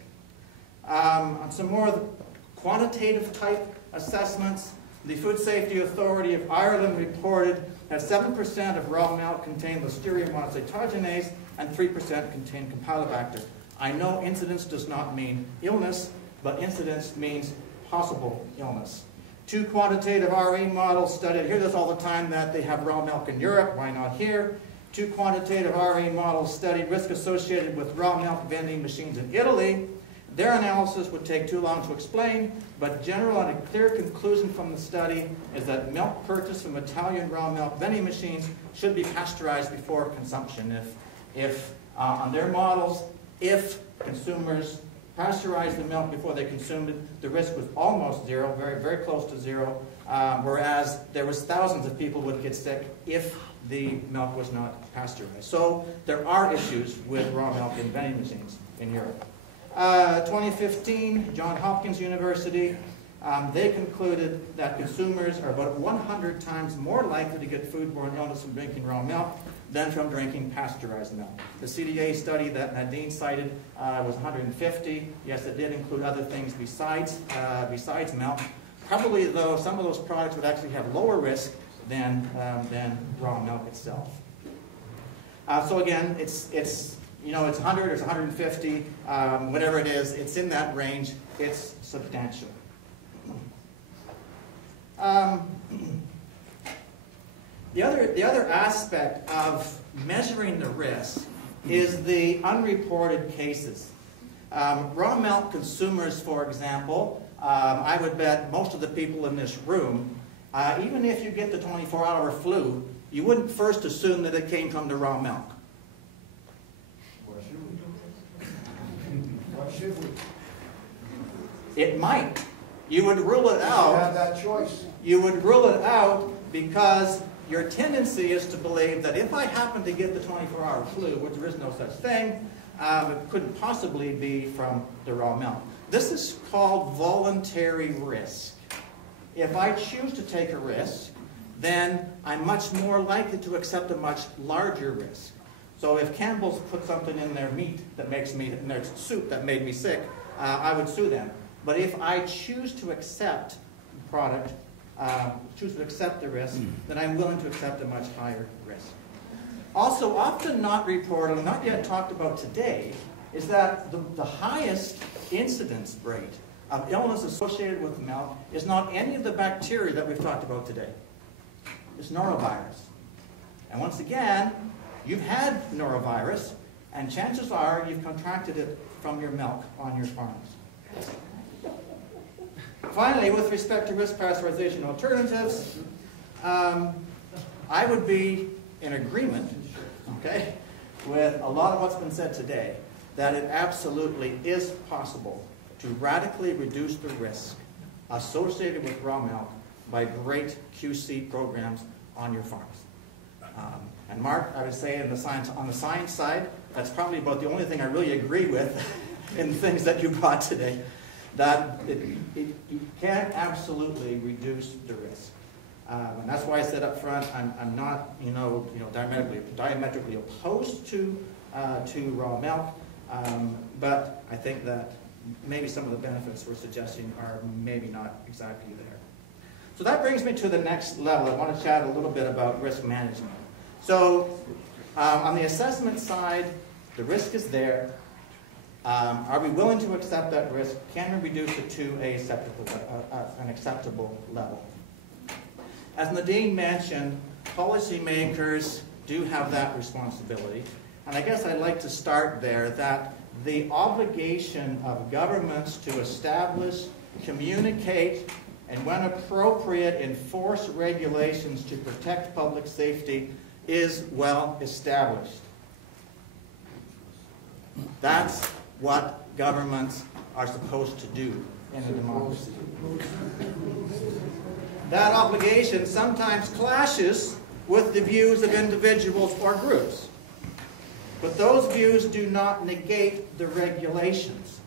On some more quantitative type assessments, the Food Safety Authority of Ireland reported that 7% of raw milk contained Listeria monocytogenes and 3% contained Campylobacter. I know incidence does not mean illness, but incidence means possible illness. 2 quantitative RE models studied, I hear this all the time that they have raw milk in Europe, why not here? 2 quantitative RE models studied risk associated with raw milk vending machines in Italy. Their analysis would take too long to explain, but general and a clear conclusion from the study is that milk purchased from Italian raw milk vending machines should be pasteurized before consumption. If on their models, if consumers pasteurized the milk before they consumed it, the risk was almost 0, very, very close to 0, whereas there was thousands of people would get sick if the milk was not pasteurized. So there are issues with raw milk in vending machines in Europe. 2015, Johns Hopkins University, they concluded that consumers are about 100 times more likely to get foodborne illness from drinking raw milk than from drinking pasteurized milk. The CDA study that Nadine cited was 150. Yes, it did include other things besides milk, Probably, though, some of those products would actually have lower risk than raw milk itself. So again, it's 100 or it's 150, whatever it is, it's in that range. It's substantial. The other aspect of measuring the risk is the unreported cases. Raw milk consumers, for example, I would bet most of the people in this room, even if you get the 24-hour flu, you wouldn't first assume that it came from the raw milk. Why should we? Why should we? It might. You would rule it out. You have that choice. You would rule it out because your tendency is to believe that if I happen to get the 24-hour flu, which there is no such thing, it couldn't possibly be from the raw milk. This is called voluntary risk. If I choose to take a risk, then I'm much more likely to accept a much larger risk. So if Campbell's put something in their meat that makes me, in their soup that made me sick, I would sue them. But if I choose to accept the product, choose to accept the risk, then I'm willing to accept a much higher risk. Also, often not reported, and not yet talked about today, is that the highest incidence rate of illness associated with milk is not any of the bacteria that we've talked about today. It's norovirus. And once again, you've had norovirus, and chances are you've contracted it from your milk on your farms. Finally, with respect to risk pasteurization alternatives, I would be in agreement, okay, with a lot of what's been said today, that it absolutely is possible to radically reduce the risk associated with raw milk by great QC programs on your farms. And Mark, I would say on the science side, that's probably about the only thing I really agree with in the things that you brought today, that you can absolutely reduce the risk. And that's why I said up front, I'm not diametrically opposed to raw milk, but I think that maybe some of the benefits we're suggesting are maybe not exactly there. So that brings me to the next level. I want to chat a little bit about risk management. So on the assessment side, the risk is there. Are we willing to accept that risk? Can we reduce it to an acceptable level? As Nadine mentioned, policymakers do have that responsibility. And I guess I'd like to start there, that the obligation of governments to establish, communicate, and when appropriate, enforce regulations to protect public safety is well established. That's what governments are supposed to do in a democracy. That obligation sometimes clashes with the views of individuals or groups. But those views do not negate the regulations.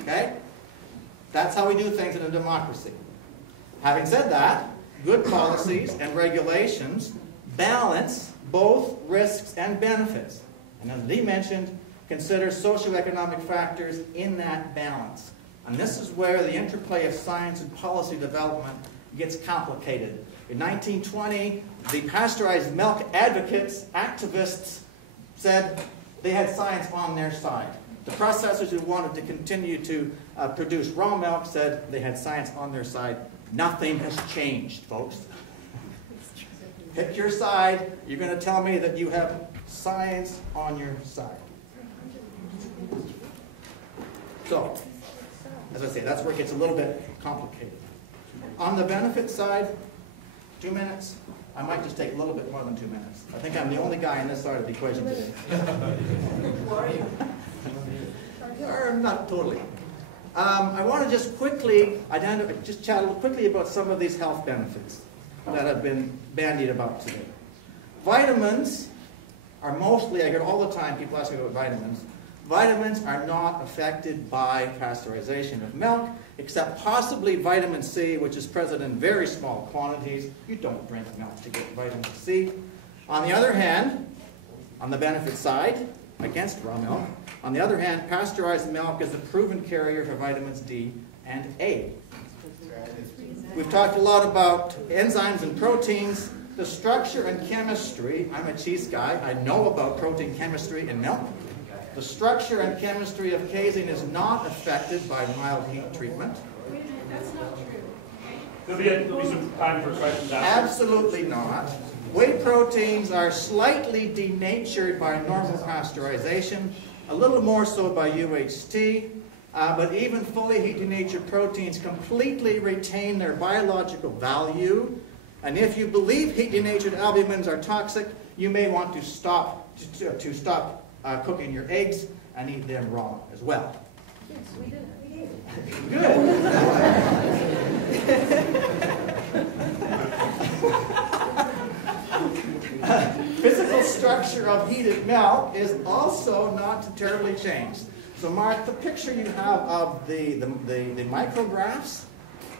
Okay? That's how we do things in a democracy. Having said that, good policies and regulations balance both risks and benefits. And as Lee mentioned, consider socioeconomic factors in that balance. And this is where the interplay of science and policy development gets complicated. In 1920, the pasteurized milk advocates, activists, said they had science on their side. The processors who wanted to continue to produce raw milk said they had science on their side. Nothing has changed, folks. Pick your side. You're going to tell me that you have science on your side. So, as I say, that's where it gets a little bit complicated. On the benefit side, 2 minutes. I might just take a little bit more than 2 minutes. I think I'm the only guy on this side of the equation today. Who are you? Not totally. I want to just quickly chat quickly about some of these health benefits that have been bandied about today. Vitamins are mostly, I get all the time people ask me about vitamins. Vitamins are not affected by pasteurization of milk, except possibly vitamin C, which is present in very small quantities. You don't drink milk to get vitamin C. On the other hand, on the benefit side, against raw milk, on the other hand, pasteurized milk is a proven carrier for vitamins D and A. We've talked a lot about enzymes and proteins, the structure and chemistry. I'm a cheese guy. I know about protein chemistry in milk. The structure and chemistry of casein is not affected by mild heat treatment. That's not true. There'll be some time for questions after. Absolutely not. Whey proteins are slightly denatured by normal pasteurization, a little more so by UHT, but even fully heat denatured proteins completely retain their biological value. And if you believe heat denatured albumins are toxic, you may want to stop cooking your eggs and eat them raw as well. Yes, we did. Good. Physical structure of heated milk is also not terribly changed. So Mark, the picture you have of the micrographs,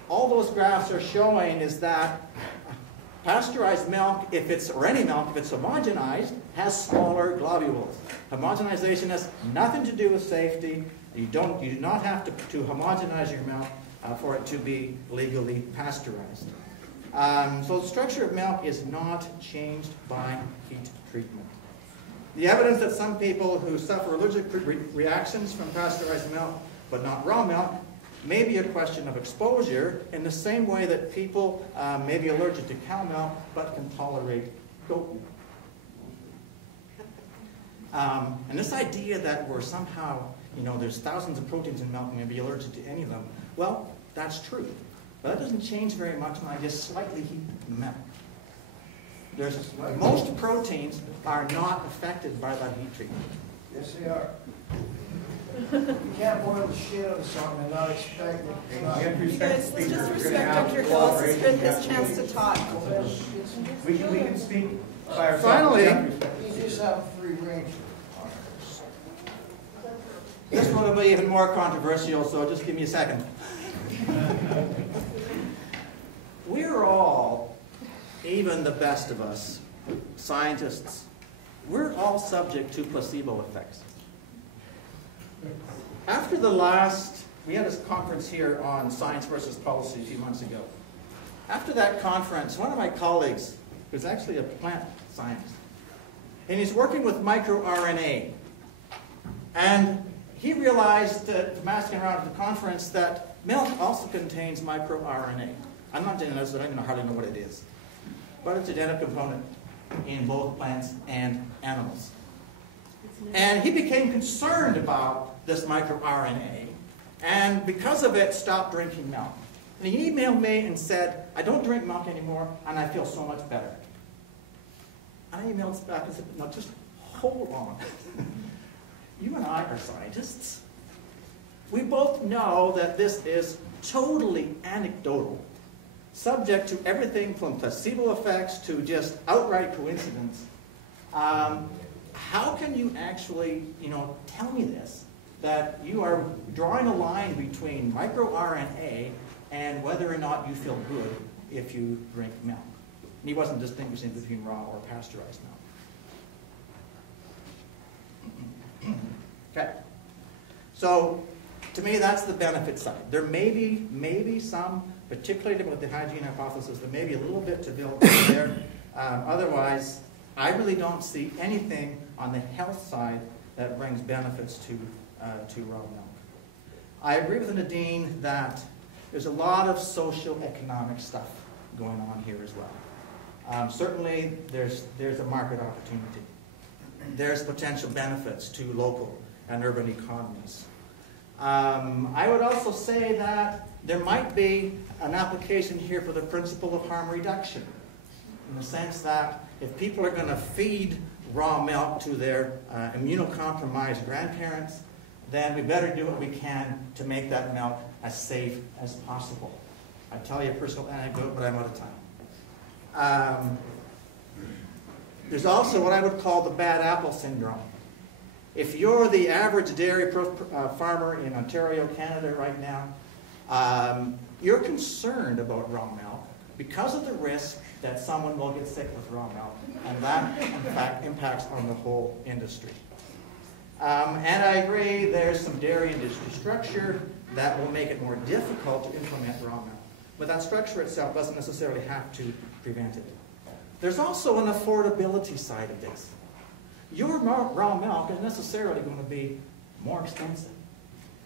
all those graphs are showing is that pasteurized milk, or any milk, if it's homogenized, has smaller globules. Homogenization has nothing to do with safety. You do not have to homogenize your milk for it to be legally pasteurized. So the structure of milk is not changed by heat treatment. The evidence that some people who suffer allergic reactions from pasteurized milk but not raw milk may be a question of exposure, in the same way that people may be allergic to cow milk but can tolerate goat milk. And this idea that we're somehow, there's thousands of proteins in milk and may be allergic to any of them, well, that's true. But that doesn't change very much when I just slightly heat the milk. Most proteins are not affected by that heat treatment. Yes, they are. You can't boil the shit out of something and not expect it. You guys, let's just respect Dr. Hills. It's been his chance to talk. We can speak by ourselves. Finally, You just have free range. this one will be even more controversial, so just give me a second. We're all, even the best of us, scientists, we're all subject to placebo effects. After we had this conference here on science versus policy a few months ago. After that conference, one of my colleagues, who's actually a plant scientist, and he's working with microRNA, and he realized that, from asking around at the conference, that milk also contains microRNA. I'm not geneticist, I don't even hardly know what it is. But it's a genetic component in both plants and animals. And he became concerned about this microRNA, and because of it, stopped drinking milk. And he emailed me and said, I don't drink milk anymore, and I feel so much better. And I emailed back and said, no, just hold on. You and I are scientists. We both know that this is totally anecdotal, subject to everything from placebo effects to just outright coincidence. How can you actually, tell me this, that you are drawing a line between microRNA and whether or not you feel good if you drink milk? And he wasn't distinguishing between raw or pasteurized milk. Okay. So, to me, that's the benefit side. There may be some, particularly with the hygiene hypothesis, there may be a little bit to build there. Otherwise, I really don't see anything on the health side that brings benefits to raw milk. I agree with Nadine that there's a lot of social economic stuff going on here as well. Certainly, there's a market opportunity. There's potential benefits to local and urban economies. I would also say that there might be an application here for the principle of harm reduction, in the sense that if people are going to feed raw milk to their immunocompromised grandparents, then we better do what we can to make that milk as safe as possible. I'll tell you a personal anecdote, but I'm out of time. There's also what I would call the bad apple syndrome. If you're the average dairy farmer in Ontario, Canada right now, you're concerned about raw milk because of the risk that someone will get sick with raw milk, and that, in fact, impacts on the whole industry. And I agree there's some dairy industry structure that will make it more difficult to implement raw milk. But that structure itself doesn't necessarily have to prevent it. There's also an affordability side of this. Your raw milk is necessarily going to be more expensive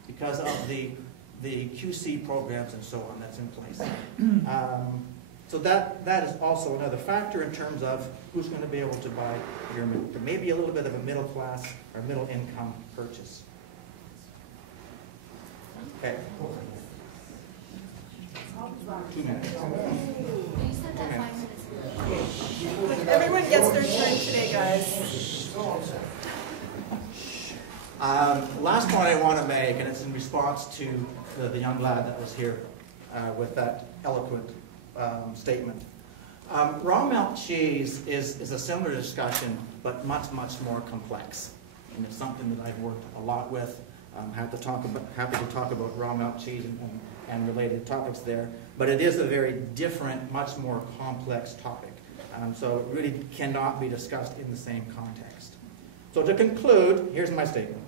because of the QC programs and so on that's in place. So that is also another factor in terms of who's going to be able to buy your milk. There may be a little bit of a middle class or middle income purchase. Okay. 2 minutes. Everyone gets their turn today, guys. Last point I want to make, and it's in response to the young lad that was here with that eloquent statement. Raw milk cheese is a similar discussion, but much, much more complex. And it's something that I've worked a lot with. I'm happy to talk about raw milk cheese and related topics there. But it is a very different, much more complex topic. So it really cannot be discussed in the same context. So to conclude, here's my statement.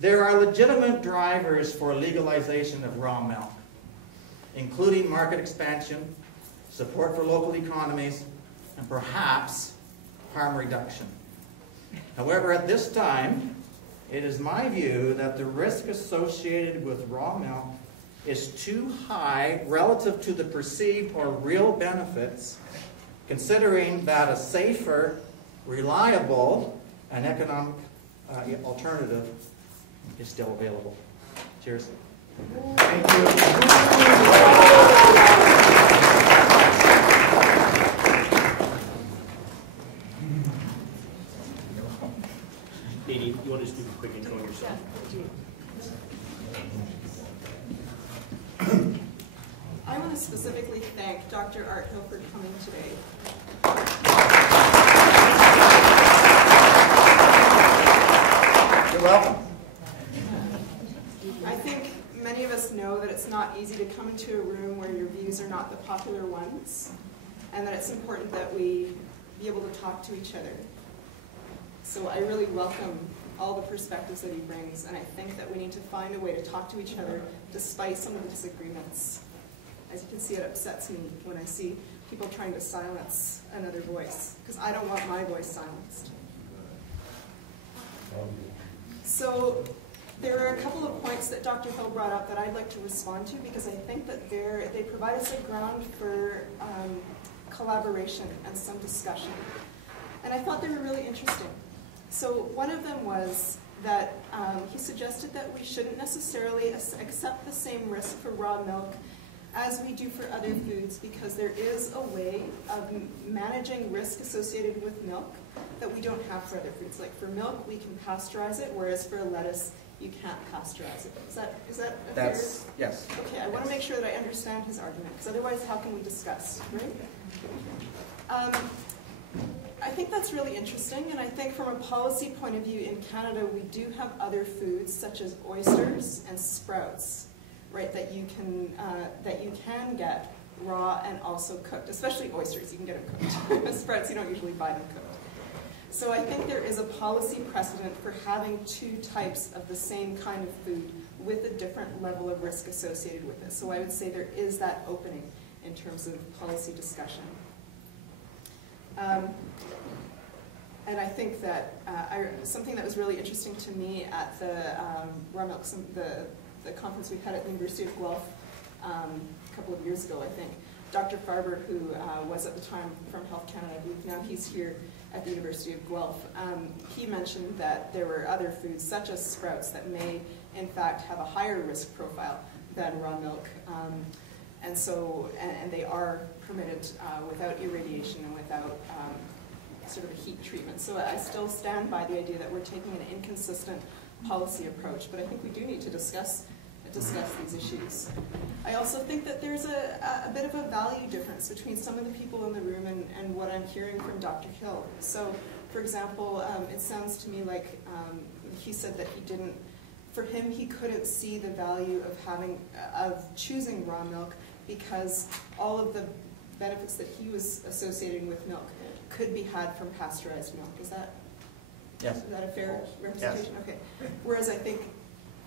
There are legitimate drivers for legalization of raw milk, including market expansion, support for local economies, and perhaps harm reduction. However, at this time, it is my view that the risk associated with raw milk is too high relative to the perceived or real benefits, considering that a safer, reliable, and economic alternative is still available. Cheers. Thank you. Nadine, you want to just do a quick intro on yourself? I want to specifically thank Dr. Arthill for coming today. You're welcome. I think many of us know that it's not easy to come into a room where your views are not the popular ones, and that it's important that we be able to talk to each other. So I really welcome all the perspectives that he brings, and I think that we need to find a way to talk to each other despite some of the disagreements. As you can see, it upsets me when I see people trying to silence another voice, because I don't want my voice silenced. So there are a couple of points that Dr. Hill brought up that I'd like to respond to, because I think that they provide us a ground for collaboration and some discussion. And I thought they were really interesting. So one of them was that he suggested that we shouldn't necessarily accept the same risk for raw milk as we do for other foods, because there is a way of managing risk associated with milk that we don't have for other foods. Like for milk, we can pasteurize it, whereas for a lettuce, you can't pasteurize it. Is that a fair? Yes. Okay, I want to make sure that I understand his argument, because otherwise, how can we discuss, right? I think that's really interesting, and I think from a policy point of view in Canada, we do have other foods such as oysters and sprouts, right? That you can get raw and also cooked, especially oysters. You can get them cooked. Sprouts, you don't usually buy them cooked. So I think there is a policy precedent for having two types of the same kind of food with a different level of risk associated with it. So I would say there is that opening in terms of policy discussion. And I think that something that was really interesting to me at the raw milk, the conference we had at the University of Guelph a couple of years ago, I think, Dr. Farber, who was at the time from Health Canada, I believe now he's here at the University of Guelph, he mentioned that there were other foods, such as sprouts, that may in fact have a higher risk profile than raw milk. And they are permitted without irradiation and without sort of a heat treatment. So I still stand by the idea that we're taking an inconsistent policy approach, but I think we do need to discuss these issues. I also think that there's a bit of a value difference between some of the people in the room and what I'm hearing from Dr. Hill. So, for example, it sounds to me like he said that for him, he couldn't see the value of choosing raw milk because all of the benefits that he was associating with milk could be had from pasteurized milk. Is that Yes. Is that a fair representation? Okay. Whereas I think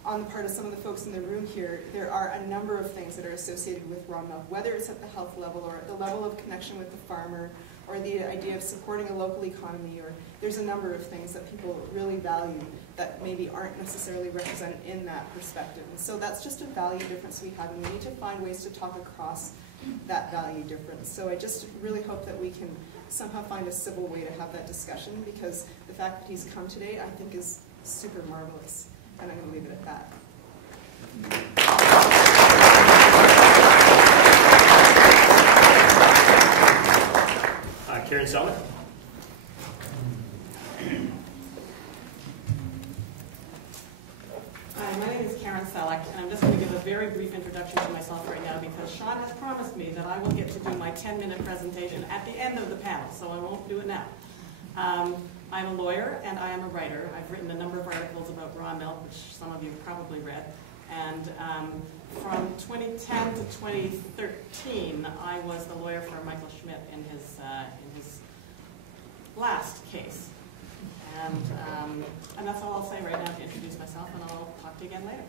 on the part of some of the folks in the room here, there are a number of things that are associated with raw milk, whether it's at the health level or at the level of connection with the farmer, or the idea of supporting a local economy, or there's a number of things that people really value that maybe aren't necessarily represented in that perspective. And so that's just a value difference we have, and we need to find ways to talk across that value difference. So I just really hope that we can somehow find a civil way to have that discussion, because the fact that he's come today, I think, is super marvelous. And I'm going to leave it at that. Karen Selleck. Hi, my name is Karen Selleck, and I'm just going to give a very brief introduction to myself right now because Sean has promised me that I will get to do my 10-minute presentation at the end of the panel, so I won't do it now. I'm a lawyer and I am a writer. I've written a number of articles about raw milk, which some of you have probably read. And from 2010 to 2013, I was the lawyer for Michael Schmidt in his last case. And that's all I'll say right now to introduce myself, and I'll talk to you again later.